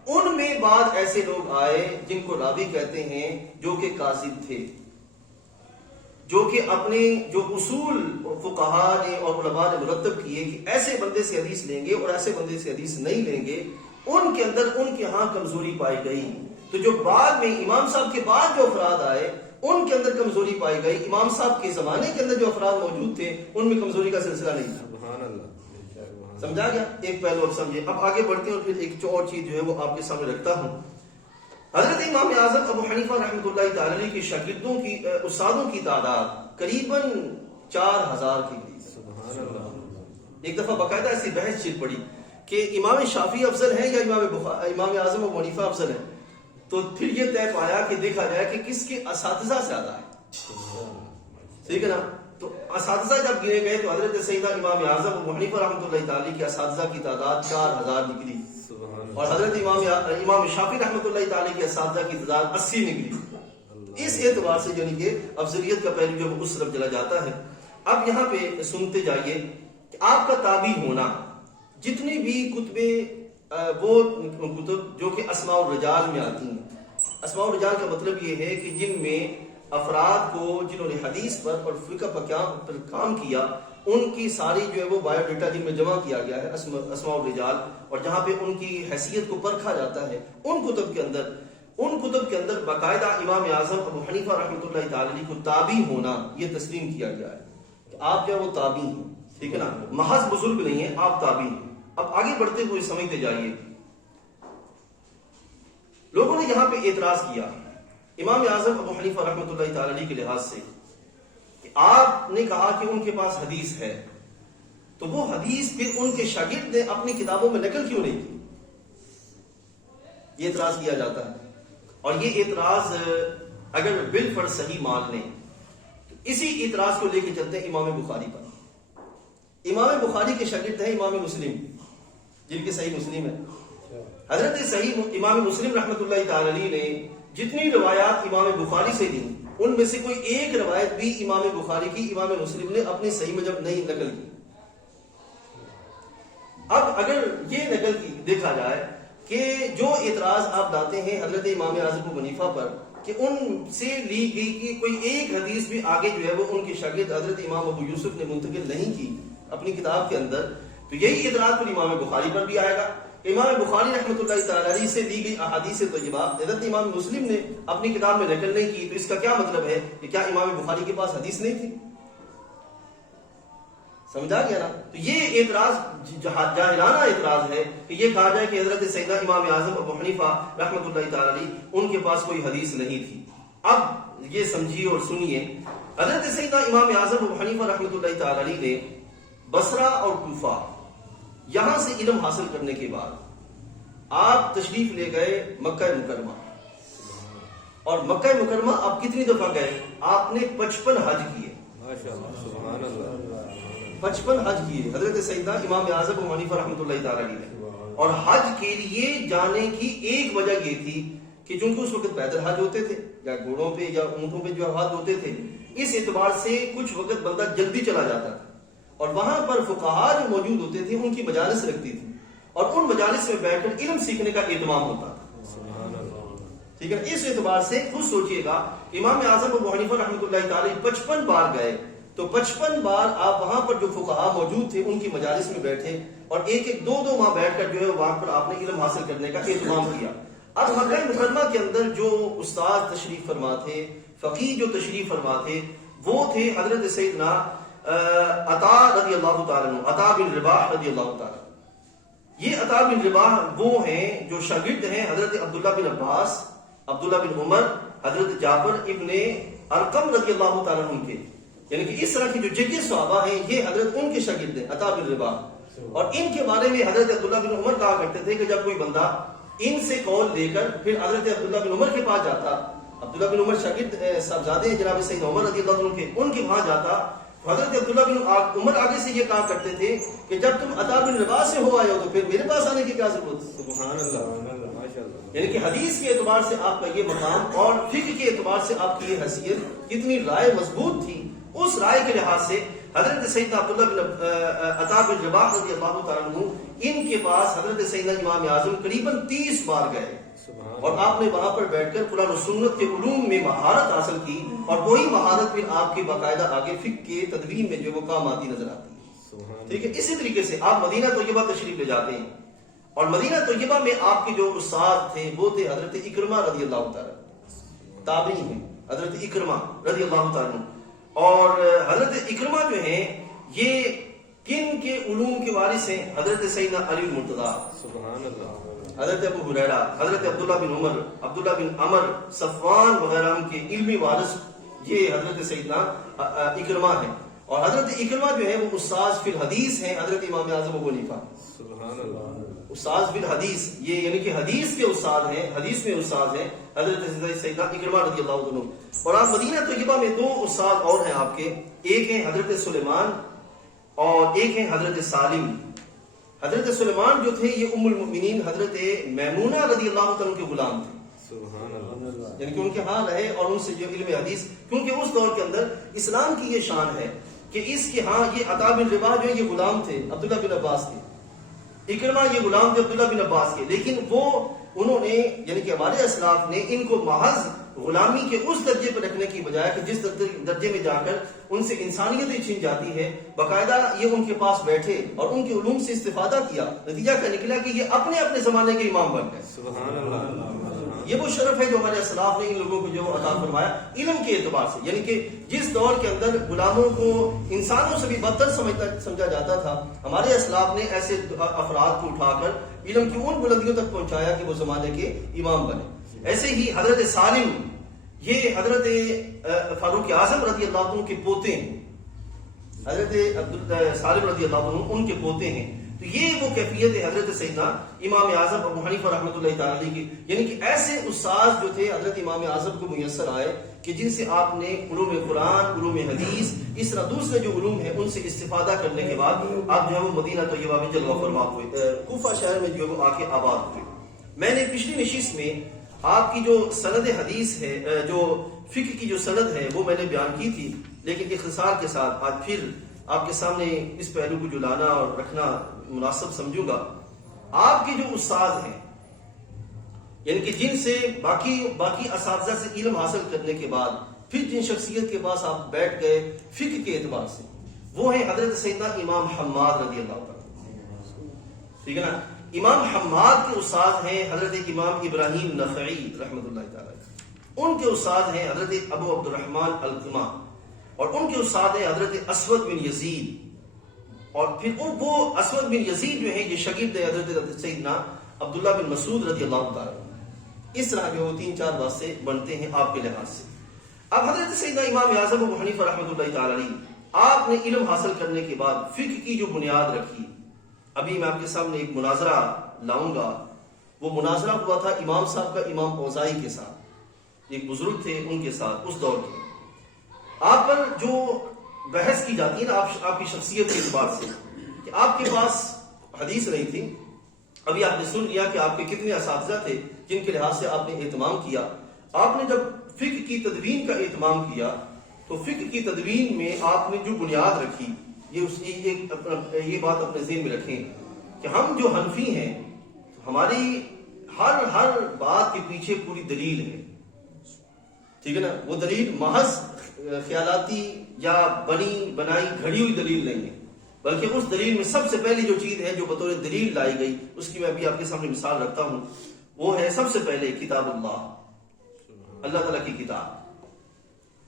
ان میں بعد ایسے لوگ آئے جن کو راوی کہتے ہیں، جو کہ کاذب تھے، جو کہ اپنے جو اصول فقہاء نے اور علماء نے مرتب کیے کہ ایسے بندے سے حدیث لیں گے اور ایسے بندے سے حدیث نہیں لیں گے، ان کے اندر ان کے ہاں کمزوری پائی گئی. تو جو بعد میں امام صاحب کے بعد جو افراد آئے ان کے اندر کمزوری پائی گئی. امام صاحب کے زمانے کے اندر جو افراد موجود تھے ان میں کمزوری کا سلسلہ نہیں تھا. سبحان اللہ. سمجھا گیا؟ ایک پہلو اب سمجھے. اب آگے بڑھتے ہیں اور پھر ایک اور چیز جو ہے وہ آپ کے سامنے رکھتا ہوں. حضرت امام اعظم ابو حنیفہ رحمۃ اللہ تعالی علیہ کے شاگردوں کی استادوں کی تعداد قریباً 4000 کے قریب. سبحان اللہ. ایک دفعہ باقاعدہ ایسی بحث چل پڑی کہ امام شافعی افضل ہیں یا امام اعظم ابو حنیفہ افضل ہیں. تو پھر یہ طے پایا کہ دیکھا جائے کہ کس کے اساتذہ زیادہ ہیں. ٹھیک ہے نا. تو اساتذہ جب گنے گئے تو حضرت سیدنا امام اعظم ابو حنیفہ رحمۃ اللہ تعالی کے اساتذہ کی تعداد 4000 نکلی، اور حضرت امام شافعی رحمۃ اللہ تعالی کے اساتذہ کی تعداد 80 نکلی. اس اعتبار سے یعنی کہ افضلیت کا پہلو جو اس طرف چلا جاتا ہے. اب یہاں پہ سنتے جائیے کہ آپ کا تابعی ہونا، جتنی بھی وہ کتب جو کہ اسماء الرجال میں آتی ہیں. اسماء الرجال کا مطلب یہ ہے کہ جن میں افراد کو جنہوں نے حدیث پر اور فقہ پر کام کیا، ان کی ساری جو ہے وہ بایو ڈیٹا جن میں جمع کیا گیا ہے اسماء الرجال، اور جہاں پہ ان کی حیثیت کو پرکھا جاتا ہے، ان کتب کے اندر باقاعدہ امام اعظم ابو حنیفہ رحمۃ اللہ تعالی علیہ کو تابعی ہونا یہ تسلیم کیا گیا ہے کہ آپ جو ہے وہ تابعی ہیں. ٹھیک ہے نا. محض بزرگ نہیں ہیں، آپ تابعی ہیں. اب آگے بڑھتے ہوئے سمجھتے جائیے. لوگوں نے یہاں پہ اعتراض کیا امام اعظم ابو حنیفہ رحمۃ اللہ تعالی علیہ کے لحاظ سے کہ آپ نے کہا کہ ان کے پاس حدیث ہے، تو وہ حدیث پھر ان کے شاگرد نے اپنی کتابوں میں نقل کیوں نہیں کی؟ یہ اعتراض کیا جاتا ہے. اور یہ اعتراض اگر بالفرض صحیح مان لیں تو اسی اعتراض کو لے کے چلتے ہیں امام بخاری پر. امام بخاری کے شاگرد ہیں امام مسلم، جن کے صحیح مسلم ہے. حضرت صحیح امام مسلم رحمۃ اللہ تعالی علیہ نے جتنی روایات امام بخاری سے لی، ان میں سے کوئی ایک روایت بھی امام بخاری کی امام مسلم نے اپنی صحیح میں جب نہیں نقل کی. اب اگر یہ نقل کی دیکھا جائے کہ جو اعتراض آپ لاتے ہیں حضرت امام اعظم ابو حنیفہ پر کہ ان سے لی گئی کہ کوئی ایک حدیث بھی آگے جو ہے وہ ان کے شاگرد حضرت امام ابو یوسف نے منتقل نہیں کی اپنی کتاب کے اندر، تو یہی اعتراض پھر امام بخاری پر بھی آئے گا. امام بخاری رحمۃ اللہ تعالی علیہ سے دی گئی احادیث طیبہ حضرت امام مسلم نے اپنی کتاب میں نقل نہیں کی، تو اس کا کیا مطلب ہے کہ کیا امام بخاری کے پاس حدیث نہیں تھی؟ سمجھا گیا نا. تو یہ اعتراض جاہلانہ اعتراض ہے کہ یہ کہا جائے کہ حضرت سیدنا امام اعظم ابو حنیفہ رحمۃ اللہ تعالی علیہ ان کے پاس کوئی حدیث نہیں تھی. اب یہ سمجھیے اور سنیے، حضرت سیدنا امام اعظم ابو حنیفہ رحمۃ اللہ تعالی علیہ نے بصرہ اور کوفہ یہاں سے علم حاصل کرنے کے بعد آپ تشریف لے گئے مکہ مکرمہ. اور مکہ مکرمہ آپ کتنی دفعہ گئے؟ آپ نے 55 حج کیے. سبحان اللہ. 55 حج کیے حضرت سیدنا امام اعظم ابو حنیفہ رحمۃ اللہ تعالی علیہ نے. اور حج کے لیے جانے کی ایک وجہ یہ تھی کہ چونکہ اس وقت پیدل حج ہوتے تھے یا گھوڑوں پہ یا اونٹوں پہ جو حج ہوتے تھے، اس اعتبار سے کچھ وقت بندہ جلدی چلا جاتا تھا، اور وہاں پر فقہاء جو موجود ہوتے تھے ان کی مجالس رکھتی تھی، اور ان مجالس میں بیٹھ کر علم سیکھنے کا اہتمام ہوتا تھا. ٹھیک ہے نا. اس اعتبار سے خود سوچئے گا امام اعظم ابو حنیفہ رحمۃ اللہ تعالی 55 بار گئے تو 55 بار آپ وہاں پر جو فقہا موجود تھے ان کی مجالس میں بیٹھے اور ایک ایک دو دو ماہ بیٹھ کر جو ہے وہاں پر آپ نے علم حاصل کرنے کا اہتمام کیا. اب مکہ مکرمہ کے اندر جو استاد تشریف فرما تھے, فقیہ جو تشریف فرما تھے, وہ تھے حضرت سیدنا عطا رضی اللہ تعالیٰ عنہ, عطا بن رباح رضی اللہ تعالیٰ. یہ عطا بن رباح وہ ہیں جو شاگرد ہیں حضرت عبداللہ بن عباس, عبداللہ بن عمر, حضرت جابر ابن ارقم رضی اللہ تعالیٰ عنہ کے. یعنی کہ اس طرح کی جو جگہ صحابہ ہیں یہ حضرت ان کے شاگرد ہیں عطا بن رباح. اور ان کے بارے میں حضرت عبداللہ بن عمر کہا کرتے تھے کہ جب کوئی بندہ ان سے قول لے کر پھر حضرت عبداللہ بن عمر کے پاس جاتا, عبداللہ بن عمر شاگرد صاحبزادے ہیں جناب سیدنا عمر رضی اللہ عنہ کے, ان کے وہاں جاتا, حضرت عبداللہ بن عمر آگے سے یہ کہا کرتے تھے کہ جب تم عطا بن رباح سے ہو آئے ہو تو پھر میرے پاس آنے کی کیا ضرورت. سبحان اللہ, ماشاءاللہ. یعنی کہ حدیث کے اعتبار سے آپ کا یہ مقام اور فقہ کے اعتبار سے آپ کی یہ حیثیت کتنی رائے مضبوط تھی. اس رائے کے لحاظ سے حضرت سیدنا عبداللہ بن عطا بن رباح رضی اللہ تعالیٰ عنہ ان کے پاس حضرت سیدنا امام اعظم قریباً 30 بار گئے اور آپ نے وہاں پر بیٹھ کر قرآن و سنت کے علوم میں مہارت حاصل کی اور وہی مہارت پھر آپ کے باقاعدہ آگے فقہ کے تدوین میں جو وہ کام آتی نظر آتی ہے. ٹھیک ہے. اسی طریقے سے آپ مدینہ طیبہ تشریف لے جاتے ہیں اور مدینہ طیبہ میں آپ کے جو استاد تھے وہ تھے حضرت اکرمہ رضی اللہ تعالیٰ, تابعی ہیں حضرت اکرمہ رضی اللہ تعالیٰ. اور حضرت اکرمہ جو ہیں یہ کن کے علوم کے وارث ہیں؟ حضرت سیدنا علی المرتضیٰ, سبحان اللہ, حضرت ابو ہریرہ, حضرت عبداللہ بن عمر, عبداللہ بن عمر, صفوان وغیرہ کے علمی وارث یہ حضرت سیدنا اکرمہ ہیں. اور حضرت اکرمہ جو ہے وہ استاذ فی الحدیث ہیں حضرت امام اعظم ابو حنیفہ. سبحان اللہ, استاذ فی الحدیث, یہ یعنی کہ حدیث کے استاد ہیں, حدیث میں استاد ہیں حضرت سیدنا اکرمہ رضی اللہ عنہ. اور آپ مدینہ طیبہ میں دو استاد اور ہیں آپ کے, ایک ہیں حضرت سلیمان اور ایک ہیں حضرت سالم. حضرت سلیمان جو تھے یہ ام المؤمنین حضرت میمونہ رضی اللہ عنہ کے غلام تھے. سبحان اللہ, یعنی کہ ان کے ہاں رہے اور ان سے جو علم حدیث, کیونکہ اس دور کے اندر اسلام کی یہ شان ہے کہ اس کے ہاں یہ عطا بن رباح جو یہ غلام تھے عبداللہ بن عباس کے, اکرمہ یہ غلام تھے عبداللہ بن عباس کے, لیکن وہ انہوں نے یعنی کہ ہمارے اسلاف نے ان کو محض غلامی کے اس درجے پر رکھنے کی بجائے کہ جس درجے میں جا کر ان سے انسانیت ہی چھن جاتی ہے, باقاعدہ یہ ان کے پاس بیٹھے اور ان کے علوم سے استفادہ کیا. نتیجہ کیا نکلا کہ یہ اپنے اپنے زمانے کے امام بن گئے. سبحان اللہ. یہ وہ شرف ہے جو ہمارے اسلاف نے ان لوگوں کو جو عطا فرمایا علم کے اعتبار سے. یعنی کہ جس دور کے اندر غلاموں کو انسانوں سے بھی بدتر سمجھا جاتا تھا, ہمارے اسلاف نے ایسے افراد کو اٹھا کر علم کی ان بلندیوں تک پہنچایا کہ وہ زمانے کے امام بنے. ایسے ہی حضرت سالم یہ حضرت فاروق اعظم رضی اللہ عنہ کے پوتے ہیں, حضرت سالم رضی اللہ عنہ ان کے پوتے ہیں. تو یہ وہ کیفیت ہے حضرت سیدنا امام اعظم ابو حنیفہ رحمۃ اللہ تعالی کی. یعنی کہ ایسے استاد جو تھے حضرت امام اعظم کو میسر آئے کہ جن سے آپ نے علوم قرآن, علوم حدیث, اس طرح دوسرے جو علوم ہیں ان سے استفادہ کرنے کے بعد آپ جو ہے وہ مدینہ طیبہ میں جلوہ فرما ہوئے, کوفہ شہر میں جو ہے وہ آ کے آباد ہوئے. میں نے پچھلی نشست میں آپ کی جو سند حدیث ہے, جو فقہ کی جو سند ہے وہ میں نے بیان کی تھی, لیکن اختصار کے ساتھ آج پھر آپ کے سامنے اس پہلو کو جو لانا اور رکھنا مناسب سمجھوں گا. آپ کے جو استاد ہیں یعنی کہ جن سے باقی اساتذہ سے علم حاصل کرنے کے بعد پھر جن شخصیت کے پاس آپ بیٹھ گئے فقہ کے اعتبار سے, وہ ہیں حضرت سیدنا امام حماد رضی اللہ تعالیٰ. ٹھیک ہے نا. امام حماد کے استاد ہیں حضرت امام ابراہیم نخعی رحمۃ اللہ تعالیٰ. ان کے استاد ہیں حضرت ابو عبد الرحمن القمہ, اور ان کے استاد ہیں حضرت اسود بن یزید. اور پھر وہ اسود بن یزید جو ہیں یہ شاگرد ہے حضرت سیدنا عبداللہ بن مسعود رضی اللہ تعالیٰ. اس طرح جو 3-4 واسطے بنتے ہیں آپ کے لحاظ سے. اب حضرت سیدنا امام اعظم ابو حنیفہ رحمۃ اللہ تعالیٰ علیہ, آپ نے علم حاصل کرنے کے بعد فقہ کی جو بنیاد رکھی. ابھی میں آپ کے سامنے ایک مناظرہ لاؤں گا. وہ مناظرہ ہوا تھا امام صاحب کا امام اوزائی کے ساتھ, ایک بزرگ تھے ان کے ساتھ اس دور کے. آپ پر جو بحث کی جاتی ہے نا آپ کی شخصیت کے اعتبار سے کہ آپ کے پاس حدیث نہیں تھی. ابھی آپ نے سن لیا کہ آپ کے کتنے اساتذہ تھے جن کے لحاظ سے آپ نے اہتمام کیا. آپ نے جب فقہ کی تدوین کا اہتمام کیا تو فقہ کی تدوین میں آپ نے جو بنیاد رکھی, یہ بات اپنے ذہن میں رکھیں کہ ہم جو حنفی ہیں, ہر بات کے پیچھے پوری دلیل ہے، ٹھیک ہے نا. وہ دلیل محض خیالاتی یا بنائی گھڑی ہوئی دلیل نہیں ہے، بلکہ اس دلیل میں سب سے پہلی جو چیز ہے جو بطور دلیل لائی گئی، اس کی میں ابھی آپ کے سامنے مثال رکھتا ہوں. وہ ہے سب سے پہلے کتاب اللہ تعالیٰ کی کتاب.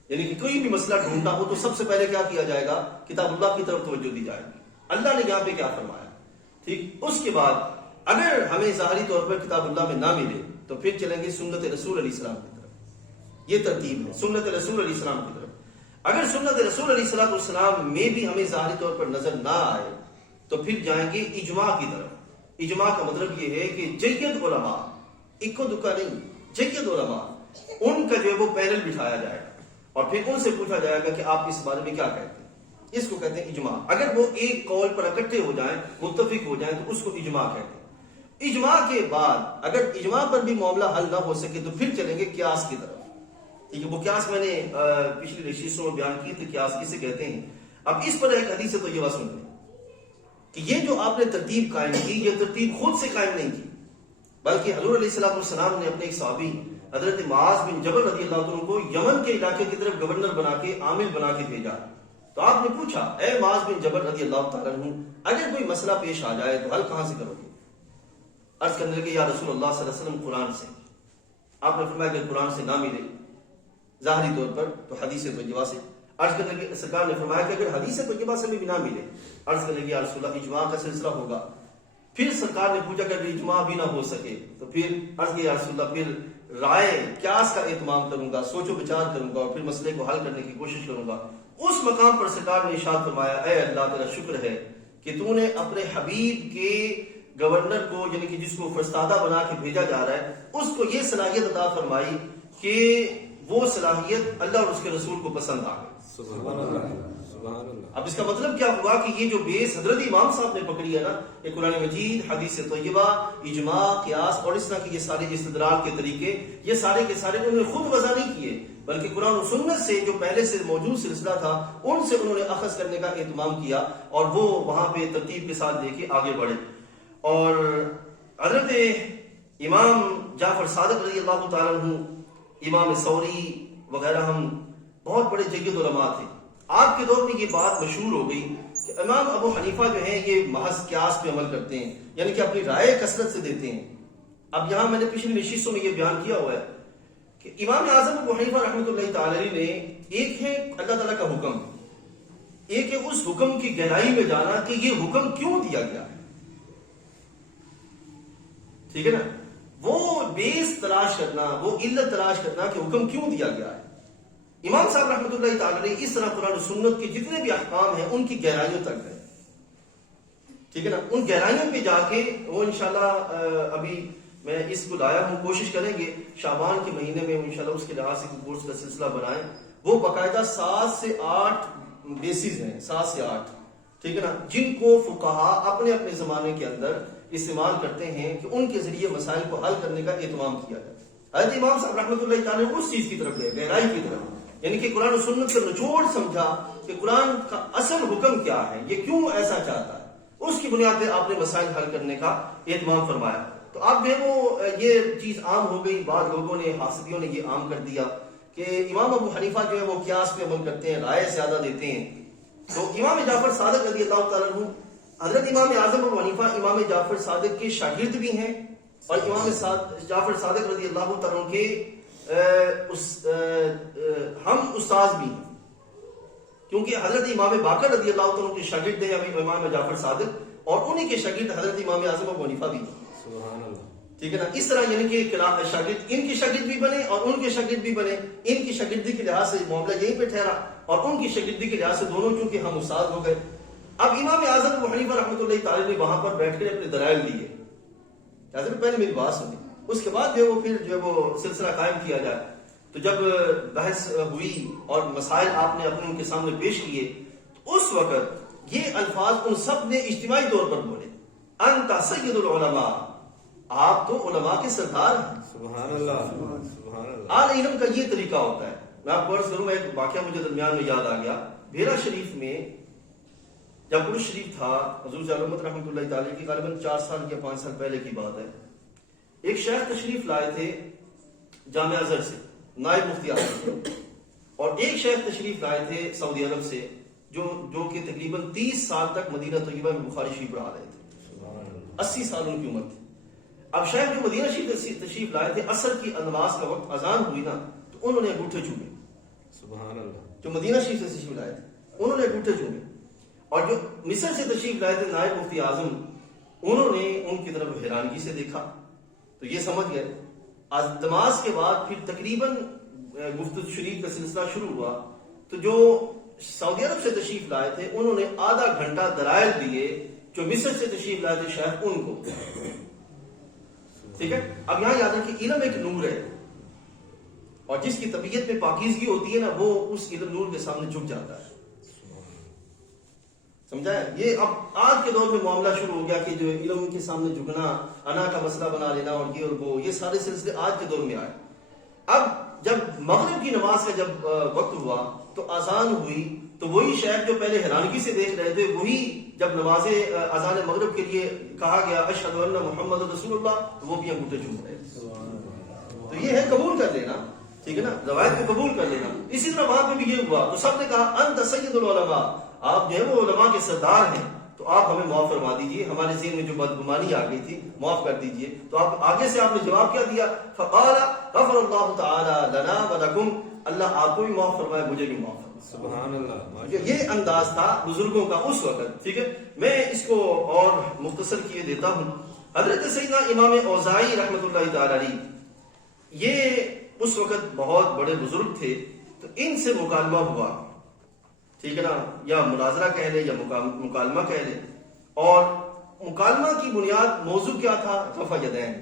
یعنی کہ کوئی بھی مسئلہ ڈھونڈنا ہو تو سب سے پہلے کیا کیا جائے گا؟ کتاب اللہ کی طرف توجہ دی جائے گی. اللہ نے یہاں پہ کیا فرمایا، ٹھیک. اس کے بعد اگر ہمیں ظاہری طور پر کتاب اللہ میں نہ ملے تو پھر چلیں گے سنت رسول علیہ السلام کی طرف. یہ ترتیب ہے، سنت رسول علیہ السلام کی طرف. اگر سنت رسول علیہ السلام میں بھی ہمیں ظاہری طور پر نظر نہ آئے تو پھر جائیں گے اجماع کی طرف. اجماع کا مطلب یہ ہے کہ جید علماء، اکو دکا نہیں، جید علماء، ان کا جو ہے وہ پینل بٹھایا جائے گا اور پھر ان سے پوچھا جائے گا کہ آپ اس بارے میں کیا کہتے ہیں. اس کو کہتے ہیں اجماع. اگر وہ ایک قول پر اکٹھے ہو جائیں، متفق ہو جائیں تو اس کو اجماع کہتے ہیں. اجماع کے بعد اگر اجماع پر بھی معاملہ حل نہ ہو سکے تو پھر چلیں گے قیاس کی طرف. ٹھیک ہے، وہ قیاس میں نے پچھلی نشستوں میں بیان کی تھی، قیاس کسے کہتے ہیں. اب اس پر ایک حدیث طیبہ سن لیں کہ یہ جو آپ نے ترتیب قائم کی، یہ ترتیب خود سے قائم نہیں کی، بلکہ حضور علیہ السلام نے اپنے ایک صحابی حضرت معاذ بن جبل رضی اللہ عنہ کو یمن کے علاقے کی طرف گورنر بنا کے، عامل بنا کے بھیجا. تو آپ نے پوچھا، اے معاذ بن جبل رضی اللہ تعالیٰ عنہ، اگر کوئی مسئلہ پیش آ جائے تو حل کہاں سے کرو گے؟ عرض کرنے لگے، یا رسول اللہ صلی اللہ علیہ وسلم قرآن سے. آپ نے فرمایا کہ قرآن سے نہ ملے ظاہری طور پر تو حدیث طیبہ سے. عرض کرنے لگے، سرکار نے فرمایا کہ اگر حدیث طیبہ سے بھی نہ ملے، عرض کرنے لگے یا رسول اللہ اجماع کا سلسلہ ہوگا. پھر سرکار نے پوچھا کہ اگر اجماع بھی نہ ہو سکے تو پھر عرض کیا یا رسول اللہ پھر رائے قیاس کا اہتمام کروں گا، سوچ و بچار کروں گا اور پھر مسئلے کو حل کرنے کی کوشش کروں گا. اس مقام پر سرکار نے ارشاد فرمایا، اے اللہ تعالیٰ شکر ہے کہ تو نے اپنے حبیب کے گورنر کو، یعنی کہ جس کو فرستادہ بنا کے بھیجا جا رہا ہے، اس کو یہ صلاحیت عطا فرمائی کہ وہ صلاحیت اللہ اور اس کے رسول کو پسند آ گئی. سبحان اللہ، سبحان اللہ. اب اس کا مطلب کیا ہوا کہ یہ جو بیس حضرت امام صاحب نے پکڑی ہے نا، یہ قرآن مجید، حدیث طیبہ، اجماع، قیاس اور اس طرح کے یہ سارے استدلال کے طریقے، یہ سارے کے سارے انہوں نے خود وضع نہیں کیے، بلکہ قرآن و سنت سے جو پہلے سے موجود سلسلہ تھا ان سے انہوں نے اخذ کرنے کا اہتمام کیا اور وہ وہاں پہ ترتیب کے ساتھ لے کے آگے بڑھے. اور حضرت امام جعفر صادق رضی اللہ تعالیٰ عنہ، امام ثوری وغیرہ، ہم بہت بڑے جید علماء تھے. آپ کے دور میں یہ بات مشہور ہو گئی کہ امام ابو حنیفہ جو ہیں یہ محض قیاس پہ عمل کرتے ہیں، یعنی کہ اپنی رائے کثرت سے دیتے ہیں. اب یہاں میں نے پچھلی نشستوں میں یہ بیان کیا ہوا ہے کہ امام اعظم ابو حنیفہ رحمۃ اللہ تعالی علیہ نے، ایک ہے اللہ تعالیٰ کا حکم، ایک ہے اس حکم کی گہرائی میں جانا کہ یہ حکم کیوں دیا گیا ہے. ٹھیک ہے نا، وہ بیس تلاش کرنا، وہ علت تلاش کرنا کہ حکم کیوں دیا گیا ہے. امام صاحب رحمۃ اللہ تعالی علیہ اس طرح قرآن و سنت کے جتنے بھی احکام ہیں ان کی گہرائیوں تک گئے. ٹھیک ہے نا، ان گہرائیوں پہ جا کے وہ انشاءاللہ ابھی میں اس کو لایا ہوں، کوشش کریں گے شعبان کے مہینے میں انشاءاللہ اس کے لحاظ سے کورس کا سلسلہ بنائیں. وہ باقاعدہ 7 سے 8 بیسز ہیں، 7 سے 8، ٹھیک ہے نا، جن کو فقہا اپنے اپنے زمانے کے اندر استعمال کرتے ہیں کہ ان کے ذریعے مسائل کو حل کرنے کا اہتمام کیا جائے. حضرت امام صاحب رحمۃ اللہ تعالیٰ اس چیز کی طرف گئے، گہرائی کی طرف، یعنی کہ قرآن و سنت کا نچوڑ سمجھا کہ قرآن کا اصل حکم کیا ہے، یہ کیوں ایسا چاہتا ہے. اس کی بنیاد پہ آپ نے مسائل حل کرنے کا اہتمام فرمایا. تو اب وہ یہ چیز عام ہو گئی، بعض لوگوں نے، حاسدیوں نے یہ عام کر دیا کہ امام ابو حنیفہ جو ہے وہ قیاس پہ عمل کرتے ہیں، رائے زیادہ دیتے ہیں. تو امام جعفر صادق رضی اللہ تعالیٰ عنہ، حضرت امام اعظم ابو حنیفہ امام جعفر صادق کے شاگرد بھی ہیں اور امام جعفر صادق رضی اللہ تعالیٰ عنہ کے ہم استاذ بھی ہیں، کیونکہ حضرت امام باقر رضی اللہ تعالیٰ عنہ کے شاگرد ہیں امام جعفر صادق، اور انہی کے شاگرد حضرت امام اعظم ابو حنیفہ بھی ہیں. سبحان اللہ. ٹھیک ہے نا، اس طرح یعنی کہ شاگرد ان کے شاگرد بھی بنے اور ان کے شاگرد بھی بنے. ان کی شاگردی کے لحاظ سے معاملہ یہیں پہ ٹھہرا اور ان کی شاگردی کے لحاظ سے دونوں چونکہ ہم استاد ہو گئے. اب امام اعظم ابو حنیفہ رحمۃ اللہ تعالی نے وہاں پر بیٹھ کر اپنے دلائل دیے. حضرت پہلے میری بات سنی، اس کے بعد جو ہے وہ پھر جو ہے وہ سلسلہ قائم کیا جائے. تو جب بحث ہوئی اور مسائل آپ نے اپنے ان کے سامنے پیش کیے تو اس وقت یہ الفاظ ان سب نے اجتماعی طور پر بولے، انت سید العلماء، آپ تو علماء کے سردار ہیں. سبحان اللہ، سبحان اللہ. اعلی علم کا یہ طریقہ ہوتا ہے. میں آپ کو عرض کروں، ایک واقعہ مجھے درمیان میں یاد آ گیا. بھیرا شریف میں جب عرس شریف تھا، حضور علامت رحمۃ اللہ تعالی کی غالباً 4 سال یا 5 سال پہلے کی بات ہے، ایک شیخ تشریف لائے تھے جامعہ ازہر سے، نائب مفتی اعظم تھے، اور ایک شیخ تشریف لائے تھے سعودی عرب سے جو کہ تقریباً 30 سال تک مدینہ طیبہ میں بخاری شریف پڑھا رہے تھے، 80 سال ان کی عمر تھی۔ اب شیخ جو مدینہ شریف تشریف لائے تھے، عصر کی نماز کا وقت اذان ہوئی نا تو انہوں نے انگوٹھے چومے، سبحان اللہ، جو مدینہ شریف سے تشریف لائے تھے انہوں نے انگوٹھے چومے، اور جو مصر سے تشریف لائے تھے نائب مفتی اعظم، انہوں نے ان کی طرف حیرانگی سے دیکھا تو یہ سمجھ گئے۔ نماز کے بعد پھر تقریباً گفتگو شریف کا سلسلہ شروع ہوا، تو جو سعودی عرب سے تشریف لائے تھے انہوں نے آدھا گھنٹہ دلائل دیے جو مصر سے تشریف لائے تھے شیخ ان کو، ٹھیک ہے۔ اب یہاں یاد رکھیں علم ایک نور ہے، اور جس کی طبیعت میں پاکیزگی ہوتی ہے نا وہ اس علم نور کے سامنے جھک جاتا ہے، سمجھا ہے؟ یہ اب آج کے دور میں معاملہ شروع ہو گیا کہ جو علم کے سامنے جھکنا، انا کا مسئلہ بنا لینا اور یہ سارے سلسلے آج کے دور میں آئے۔ اب جب مغرب کی نماز کا جب وقت ہوا تو اذان ہوئی تو وہی شیخ جو پہلے حیرانگی سے دیکھ رہے تھے، وہی جب نماز اذان مغرب کے لیے کہا گیا اشہد ان محمد رسول اللہ، تو وہ بھی انگوٹھے چوم رہے تھے۔ تو یہ ہے قبول کر لینا، ٹھیک ہے نا، روایت کو قبول کر لینا۔ اسی طرح وہاں پہ بھی یہ ہوا تو سب نے کہا انت سید العلماء، آپ جو ہے وہ علماء کے سردار ہیں، تو آپ ہمیں معاف فرما دیجیے، ہمارے ذہن میں جو بدگمانی آ گئی تھی معاف کر دیجیے۔ تو آپ آگے سے آپ نے جواب کیا دیا؟ فقال غفر اللہ تعالی لنا ولکم، اللہ آپ کو بھی معاف فرمائے مجھے بھی معاف فرمائے۔ سبحان اللہ، یہ انداز تھا بزرگوں کا اس وقت، ٹھیک ہے۔ میں اس کو اور مختصر کیے دیتا ہوں۔ حضرت سیدنا امام اوزاعی رحمۃ اللہ تعالی علیہ، یہ اس وقت بہت بڑے بزرگ تھے، تو ان سے مکالمہ ہوا، ٹھیک ہے نا، یا مناظرہ کہہ لیں یا مکالمہ کہہ لیں، اور مکالمہ کی بنیاد موضوع کیا تھا؟ رفع یدین،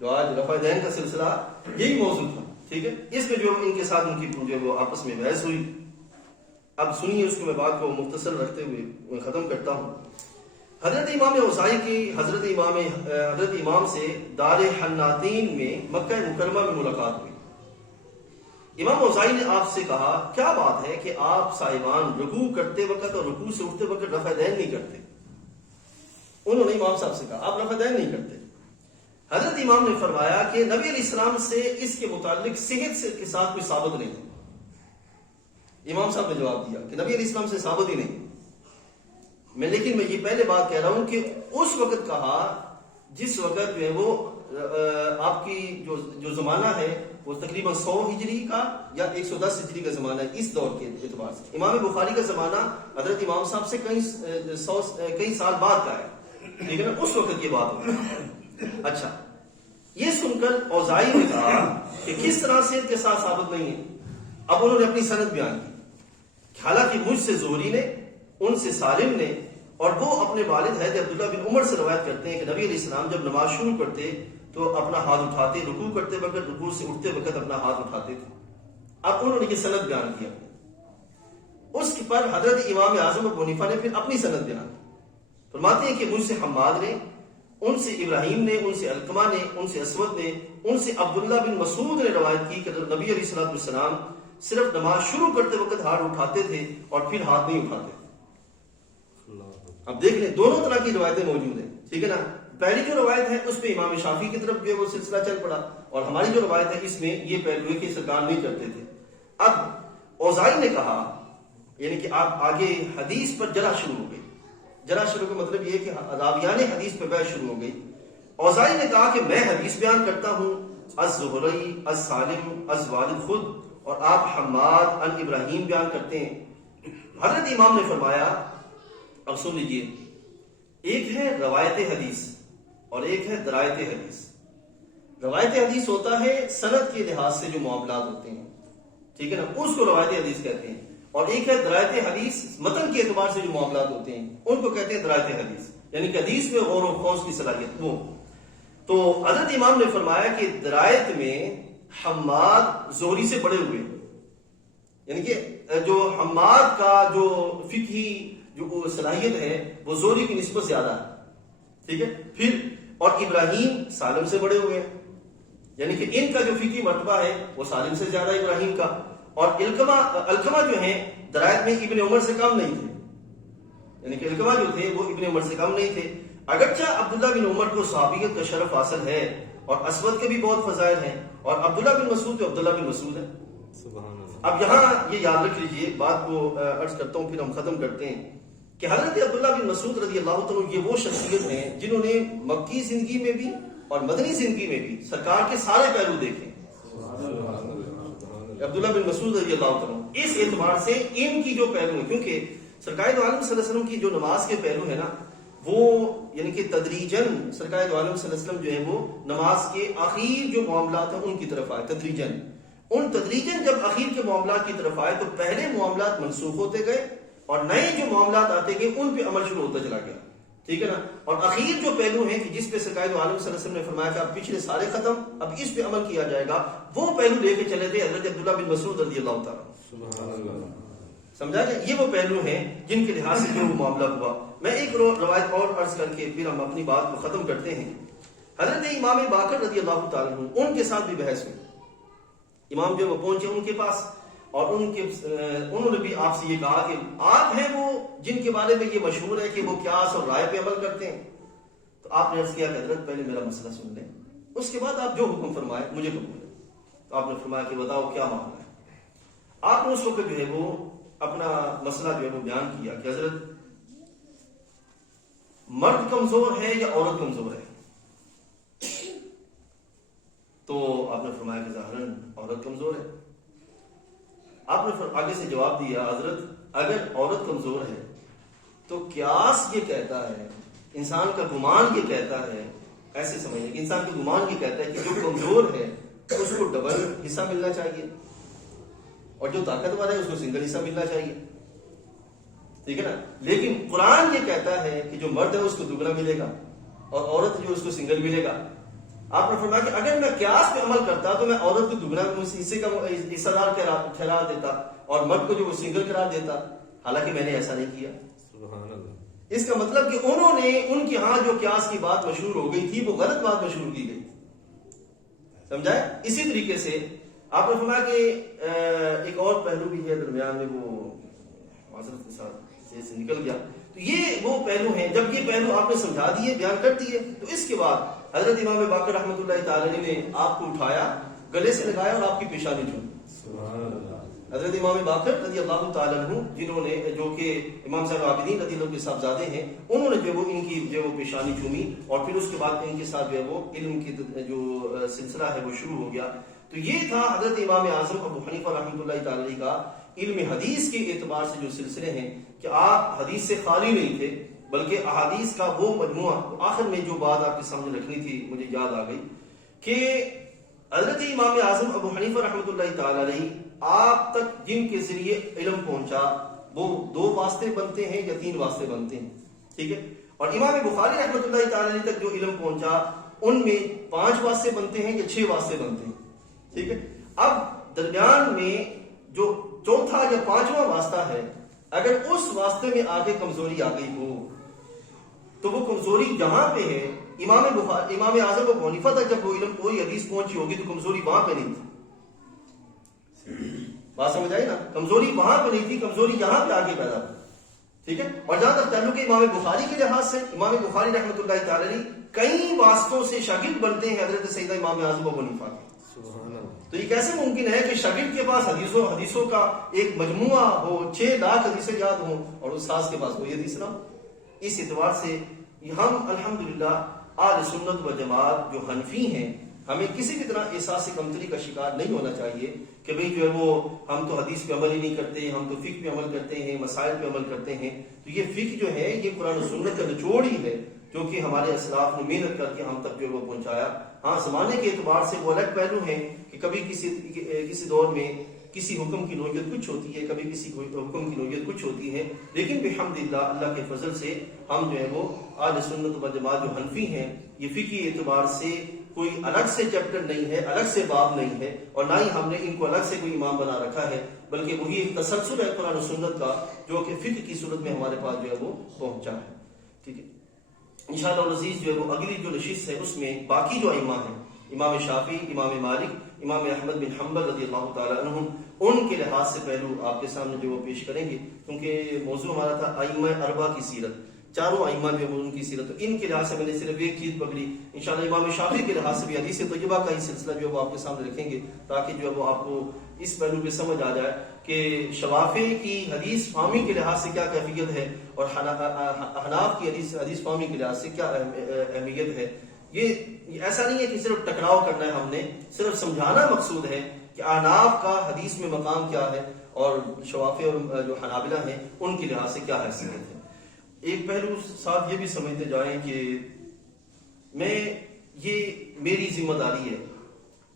جو آج رفع یدین کا سلسلہ یہی موضوع تھا، ٹھیک ہے۔ اس میں جو ان کے ساتھ ان کی جو وہ آپس میں بحث ہوئی، اب سنیے اس کو، میں بات کو مختصر رکھتے ہوئے ختم کرتا ہوں۔ حضرت امام اوزاعی کی حضرت امام سے دار حناتین میں مکہ مکرمہ میں ملاقات ہوئی۔ امام اوزاعی نے آپ سے کہا کیا بات ہے کہ آپ صاحبان رکوع کرتے وقت اور رکوع سے اٹھتے وقت رفع یدین نہیں کرتے؟ انہوں نے امام صاحب سے کہا آپ رفع یدین نہیں کرتے۔ حضرت امام نے فرمایا کہ نبی علیہ السلام سے اس کے متعلق صحت کے ساتھ کوئی ثابت نہیں ہے۔ امام صاحب نے جواب دیا کہ نبی علیہ السلام سے ثابت ہی نہیں، لیکن میں یہ پہلے بات کہہ رہا ہوں کہ اس وقت کہا جس وقت جو ہے وہ آپ کی جو زمانہ ہے وہ تقریباً 100 ہجری کا یا 110 ہجری کا زمانہ ہے، اس دور کے اعتبار سے۔ امام بخاری کا زمانہ حضرت امام صاحب سے کئی سال بعد کا ہے، ٹھیک ہے نا، اس وقت یہ بات ہوئی۔ اچھا، یہ سن کر اوزاعی نے کہا کہ کس طرح صحت کے ساتھ ثابت نہیں ہے؟ اب انہوں نے اپنی سند بیان کی، حالانکہ مجھ سے زہری نے، ان سے سالم نے، اور وہ اپنے والد حضرت عبداللہ بن عمر سے روایت کرتے ہیں کہ نبی علیہ السلام جب نماز شروع کرتے تو اپنا ہاتھ اٹھاتے، رکوع کرتے وقت، رکوع سے اٹھتے وقت اپنا ہاتھ اٹھاتے تھے۔ اب انہوں نے یہ سند بیان کیا، اس پر حضرت امام اعظم ابو حنیفہ نے پھر اپنی سند بیان کی، فرماتے ہیں کہ مجھ سے حماد نے، ان سے ابراہیم نے، ان سے علقمہ نے، ان سے اسود نے، ان سے عبداللہ بن مسعود نے روایت کی کہ نبی علیہ السلام صرف نماز شروع کرتے وقت ہاتھ اٹھاتے تھے اور پھر ہاتھ نہیں اٹھاتے تھے۔ اب دیکھ لیں دونوں طرح کی روایتیں موجود ہیں، ٹھیک ہے نا۔ پہلی جو روایت ہے اس پہ امام شافعی کی طرف جو ہے وہ سلسلہ چل پڑا، اور ہماری جو روایت ہے اس میں یہ پہلو ہے کہ سرکار نہیں کرتے تھے۔ اب اوزاعی نے کہا، یعنی کہ آپ آگے حدیث پر جرح شروع ہو گئی، جرح شروع کا مطلب یہ کہ راویان حدیث پہ بحث شروع ہو گئی۔ اوزاعی نے کہا کہ میں حدیث بیان کرتا ہوں از زہری، از سالم، از والد خود، اور آپ حماد ان ابراہیم بیان کرتے ہیں۔ حضرت امام نے فرمایا اب سن لیجیے، ایک ہے روایت حدیث اور ایک ہے درایت حدیث۔ روایت حدیث ہوتا ہے سند کے لحاظ سے جو معاملات ہوتے ہیں، ٹھیک ہے نا، اس کو روایت حدیث کہتے ہیں، اور ایک ہے درایت حدیث، متن کے اعتبار سے جو معاملات ہوتے ہیں ان کو کہتے ہیں درایت حدیث، یعنی کہ حدیث میں غور و خوض کی صلاحیت وہ۔ تو حضرت امام نے فرمایا کہ درایت میں حماد زہری سے بڑے ہوئے، یعنی کہ جو حماد کا جو فقہی جو صلاحیت ہے وہ زہری کی نسبت زیادہ ہے، ٹھیک ہے۔ پھر اور ابراہیم سالم سے بڑے ہوئے ہیں، یعنی کہ ان کا جو فقہی مرتبہ ہے وہ سالم سے زیادہ ابراہیم کا، اور علقمہ جو ہیں درایت میں ابن عمر سے کم نہیں تھے، یعنی کہ علقمہ جو تھے وہ ابن عمر سے کم نہیں تھے۔ اگرچہ عبداللہ بن عمر کو صحابیت کا شرف حاصل ہے اور اسود کے بھی بہت فضائل ہیں، اور عبداللہ بن مسعود تو عبداللہ بن مسعود ہے۔ سبحان اللہ۔ اب یہاں یہ یاد رکھ لیجئے، بات کو عرض کرتا ہوں پھر ہم ختم کرتے ہیں، کہ حضرت عبداللہ بن مسعود رضی اللہ تعالیٰ یہ وہ شخصیت ہیں جنہوں نے مکی زندگی میں بھی اور مدنی زندگی میں بھی سرکار کے سارے پہلو دیکھے۔ عبداللہ بن مسعود رضی اللہ تعالیٰ اس اعتبار سے ان کی جو پہلو ہیں، کیونکہ سرکار دو عالم صلی اللہ علیہ وسلم کی جو نماز کے پہلو ہیں نا، وہ یعنی کہ تدریجن سرکار دو عالم صلی اللہ علیہ وسلم جو ہے وہ نماز کے آخر جو معاملات ہیں ان کی طرف آئے تدریجن جب اخیر کے معاملات کی طرف آئے تو پہلے معاملات منسوخ ہوتے گئے اور نئے جو معاملات آتے گئے ان پہ عمل شروع ہوتا چلا گیا، ٹھیک ہے نا۔ اور اخیر جو پہلو ہیں کہ جس پہ سرکار دو عالم صلی اللہ علیہ وسلم نے فرمایا کہ اب پچھلے سارے ختم، اب اس پہ عمل کیا جائے گا، وہ پہلو لے کے چلے تھے حضرت عبداللہ بن مسعود رضی اللہ تعالیٰ۔ سبحان اللہ۔ سمجھا جائے، یہ وہ پہلو ہیں جن کے لحاظ سے جو معاملہ ہوا۔ میں ایک روایت اور عرض کر کے پھر ہم اپنی بات کو ختم کرتے ہیں۔ حضرت امام باقر رضی اللہ تعالیٰ عنہ ان کے ساتھ بھی بحث ہوئی، امام جو وہ پہنچے ان کے پاس اور انہوں نے بھی آپ سے یہ کہا کہ آپ ہیں وہ جن کے بارے میں یہ مشہور ہے کہ وہ قیاس اور رائے پہ عمل کرتے ہیں۔ تو آپ نے عرض کیا کہ حضرت پہلے میرا مسئلہ سن لیں، اس کے بعد آپ جو حکم فرمائے مجھے قبول ہے۔ تو آپ نے فرمایا کہ بتاؤ کیا معاملہ ہے۔ آپ نے اس وقت جو ہے وہ اپنا مسئلہ جو ہے وہ بیان کیا کہ حضرت مرد کمزور ہے یا عورت کمزور ہے؟ تو آپ نے فرمایا کہ ظاہراً عورت کمزور ہے۔ آپ نے آگے سے جواب دیا، حضرت اگر عورت کمزور ہے تو قیاس یہ کہتا ہے، انسان کا گمان یہ کہتا ہے، ایسے سمجھیں کہ انسان کا گمان یہ کہتا ہے کہ جو کمزور ہے اس کو ڈبل حصہ ملنا چاہیے اور جو طاقتور ہے اس کو سنگل حصہ ملنا چاہیے، ٹھیک ہے نا۔ لیکن قرآن یہ کہتا ہے کہ جو مرد ہے اس کو دگنا ملے گا اور عورت جو اس کو سنگل ملے گا۔ آپ نے فرمایا کہ اگر میں قیاس پہ عمل کرتا تو میں عورت کو دگنا حصے کا حصہ دار ٹھہرا دیتا اور مرد کو جو وہ سنگل قرار دیتا، حالانکہ میں نے ایسا نہیں کیا۔ سبحان اللہ۔ اس کا مطلب کہ انہوں نے ان کے ہاں جو قیاس کی بات مشہور ہو گئی تھی وہ غلط بات مشہور کی گئی، سمجھائے۔ اسی طریقے سے آپ نے فرمایا کہ ایک اور پہلو بھی ہے درمیان میں، وہ معذرت کے ساتھ سے نکل گیا۔ تو یہ وہ پہلو ہیں، جب یہ پہلو آپ نے سمجھا دیے، بیان کر دیے، تو اس کے بعد حضرت امام باقر رحمۃ اللہ تعالی علیہ نے آپ کو اٹھایا، گلے سے لگایا اور آپ کی پیشانی چھوئی۔ سبحان اللہ۔ حضرت امام باقر رضی اللہ تعالی عنہ جنہوں نے جو کہ امام صاحب عابدین رضی اللہ کے صاحبزادے ہیں، انہوں نے جو وہ ان کی جو وہ پیشانی چومی اور پھر اس کے بعد ان کے ساتھ جو ہے وہ علم کی جو سلسلہ ہے وہ شروع ہو گیا۔ تو یہ تھا حضرت امام اعظم ابو حنیفہ رحمۃ اللہ تعالی علیہ کا علم حدیث کے اعتبار سے جو سلسلے ہیں کہ آپ حدیث سے خالی نہیں تھے بلکہ احادیث کا وہ مجموعہ۔ آخر میں جو بات آپ کے سامنے رکھنی تھی مجھے یاد آ گئی کہ حضرت امام اعظم ابو حنیفہ رحمۃ اللہ تعالی علیہ آپ تک جن کے ذریعے علم پہنچا وہ 2 واسطے بنتے ہیں یا 3 واسطے بنتے ہیں، ٹھیک ہے۔ اور امام بخاری رحمۃ اللہ تعالی علیہ تک جو علم پہنچا ان میں 5 واسطے بنتے ہیں یا 6 واسطے بنتے ہیں، ٹھیک ہے۔ اب درمیان میں جو چوتھا یا 5واں واسطہ ہے، اگر اس واسطے میں آگے کمزوری آ گئی ہو تو وہ کمزوری جہاں پہ ہے، امام اعظم ابو حنیفہ تک جب وہ علم کوئی حدیث پہنچی ہوگی تو کمزوری وہاں پہ نہیں تھی، بات سمجھ آئی نا۔ کمزوری وہاں پہ نہیں تھی، کمزوری یہاں پہ آگے پیدا ہوئی، ٹھیک ہے۔ اور جہاں تک تعلق ہے امام بخاری کے لحاظ سے، امام بخاری رحمۃ اللہ تعالی علیہ کئی واسطوں سے شاگرد بنتے ہیں حضرت سیدنا امام اعظم ابو حنیفہ کے۔ تو یہ کیسے ممکن ہے کہ شاگرد کے پاس حدیثوں کا ایک مجموعہ ہو، 6 لاکھ حدیثیں یاد ہوں اور استاد کے پاس کوئی حدیث نہ ہو؟ اس اعتبار سے ہم الحمدللہ اہل سنت و جماعت جو حنفی ہیں، ہمیں کسی بھی طرح احساس کمتری کا شکار نہیں ہونا چاہیے کہ بھئی جو ہے وہ ہم تو حدیث پہ عمل ہی نہیں کرتے، ہم تو فقہ پہ عمل کرتے ہیں، مسائل پہ عمل کرتے ہیں۔ تو یہ فقہ جو ہے یہ قرآن و سنت کا نچوڑ ہی ہے جو کہ ہمارے اسلاف نے محنت کر کے ہم تک جو ہے وہ پہنچایا۔ ہاں زمانے کے اعتبار سے وہ الگ پہلو ہیں کہ کبھی کسی دور میں کسی حکم کی نوعیت کچھ ہوتی ہے، کبھی کسی حکم کی نوعیت کچھ ہوتی ہے، لیکن بحمدللہ اللہ کے فضل سے ہم جو ہے وہ اہل سنت و جماعت جو حنفی ہیں، یہ فقہی اعتبار سے کوئی الگ سے چیپٹر نہیں ہے، الگ سے باب نہیں ہے، اور نہ ہی ہم نے ان کو الگ سے کوئی امام بنا رکھا ہے، بلکہ وہی ایک تسلسل ہے قرآن و سنت کا جو کہ فقہ کی صورت میں ہمارے پاس جو ہے وہ پہنچا ہے، ٹھیک ہے۔ انشاءاللہ العزیز جو ہے وہ اگلی جو نشست ہے اس میں باقی جو ائمہ ہیں، امام شافعی، امام مالک، امام احمد بن حنبل رضی اللہ تعالی عنہم، ان کے لحاظ سے پہلو آپ کے سامنے جو وہ پیش کریں گے، کیونکہ موضوع ہمارا تھا ائمہ اربعہ کی سیرت۔ چاروں ائمہ جو ہے ان کی سیرت، ان کے لحاظ سے میں نے صرف ایک چیز پکڑی. انشاءاللہ امام شافعی کے لحاظ سے بھی حدیث طیبہ کا ہی سلسلہ جو ہے وہ آپ کے سامنے رکھیں گے، تاکہ جو ہے وہ آپ کو اس پہلو پہ سمجھ آ جائے کہ شوافع کی حدیث فہمی کے لحاظ سے کیا کیفیت ہے اور احناف کی حدیث فہمی کے لحاظ سے کیا اہمیت ہے. یہ ایسا نہیں ہے کہ صرف ٹکراؤ کرنا ہے، ہم نے صرف سمجھانا مقصود ہے کہ احناف کا حدیث میں مقام کیا ہے اور شوافع اور جو حنابلہ ہیں ان کے لحاظ سے کیا حیثیت ہے. ایک پہلو ساتھ یہ بھی سمجھتے جائیں کہ یہ میری ذمہ داری ہے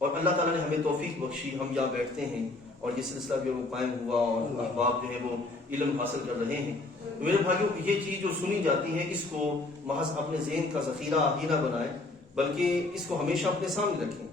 اور اللہ تعالیٰ نے ہمیں توفیق بخشی، ہم یہاں بیٹھتے ہیں اور یہ سلسلہ جو وہ قائم ہوا اور احباب جو ہے وہ علم حاصل کر رہے ہیں. میرے بھائیوں، یہ چیز جو سنی جاتی ہے اس کو محض اپنے ذہن کا ذخیرہ ہی نہ بنائیں، بلکہ اس کو ہمیشہ اپنے سامنے رکھیں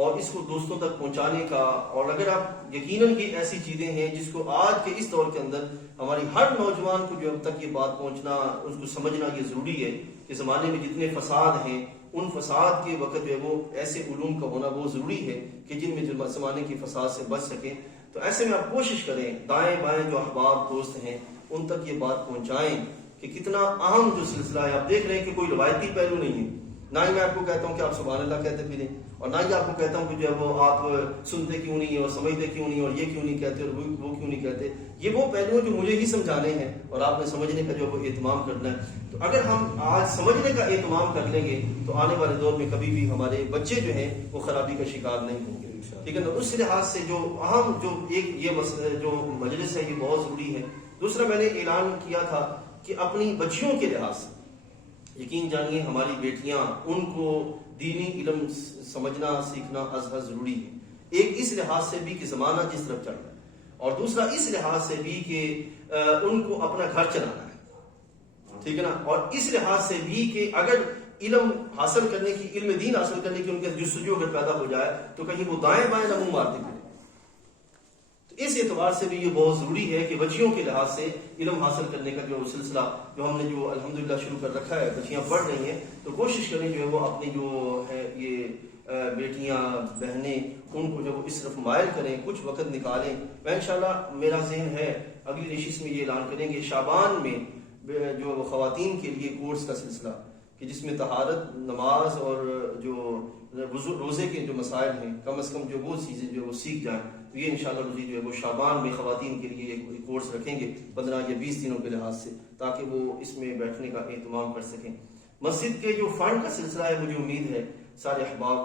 اور اس کو دوستوں تک پہنچانے کا. اور اگر آپ یقیناً یہ ایسی چیزیں ہیں جس کو آج کے اس دور کے اندر ہماری ہر نوجوان کو جو اب تک یہ بات پہنچنا، اس کو سمجھنا یہ ضروری ہے کہ زمانے میں جتنے فساد ہیں ان فساد کے وقت جو ہے وہ ایسے علوم کا ہونا بہت ضروری ہے کہ جن میں زمانے کی فساد سے بچ سکیں. تو ایسے میں آپ کوشش کریں دائیں بائیں جو احباب دوست ہیں ان تک یہ بات پہنچائیں کہ کتنا اہم جو سلسلہ ہے. آپ دیکھ رہے ہیں کہ کوئی روایتی پہلو نہیں ہے، نہ ہی میں آپ کو کہتا ہوں کہ آپ سبحان اللہ کہتے پھریں، اور نہ ہی آپ کو کہتا ہوں کہ جو ہے وہ آپ سنتے کیوں نہیں اور سمجھتے کیوں نہیں اور یہ کیوں نہیں کہتے اور وہ کیوں نہیں کہتے. یہ وہ پہلو ہیں جو مجھے ہی سمجھانے ہیں اور آپ نے سمجھنے کا جو وہ اہتمام کرنا ہے. تو اگر ہم آج سمجھنے کا اہتمام کر لیں گے تو آنے والے دور میں کبھی بھی ہمارے بچے جو ہیں وہ خرابی کا شکار نہیں ہوں گے. ٹھیک ہے نا. اس لحاظ سے جو اہم جو ایک یہ جو مجلس ہے یہ بہت ضروری ہے. دوسرا میں نے اعلان کیا تھا کہ اپنی بچیوں کے لحاظ سے یقین جانیے ہماری بیٹیاں ان کو دینی علم سمجھنا سیکھنا از ضروری ہے. ایک اس لحاظ سے بھی کہ زمانہ جس طرف چل رہا ہے، اور دوسرا اس لحاظ سے بھی کہ ان کو اپنا گھر چلانا ہے. ٹھیک ہے نا. اور اس لحاظ سے بھی کہ اگر علم حاصل کرنے کی، علم دین حاصل کرنے کی ان کے جستجو اگر پیدا ہو جائے تو کہیں وہ دائیں بائیں نہ منہ مارتے پھریں. تو اس اعتبار سے بھی یہ بہت ضروری ہے کہ بچیوں کے لحاظ سے علم حاصل کرنے کا جو سلسلہ جو ہم نے جو الحمدللہ شروع کر رکھا ہے، بچیاں پڑھ رہی ہیں تو کوشش کریں جو ہے وہ اپنی جو ہے یہ بیٹیاں بہنیں ان کو جو اس طرف مائل کریں، کچھ وقت نکالیں. میں انشاءاللہ میرا ذہن ہے اگلی نشست میں یہ اعلان کریں گے شعبان میں جو خواتین کے لیے کورس کا سلسلہ کہ جس میں طہارت، نماز اور جو روزے کے جو مسائل ہیں کم از کم جو وہ چیزیں جو وہ سیکھ جائیں. تو یہ انشاءاللہ جو ہے وہ شعبان میں خواتین کے لیے ایک کورس رکھیں گے 15 یا 20 دنوں کے لحاظ سے، تاکہ وہ اس میں بیٹھنے کا اہتمام کر سکیں. مسجد کے جو فنڈ کا سلسلہ ہے مجھے امید ہے سارے احباب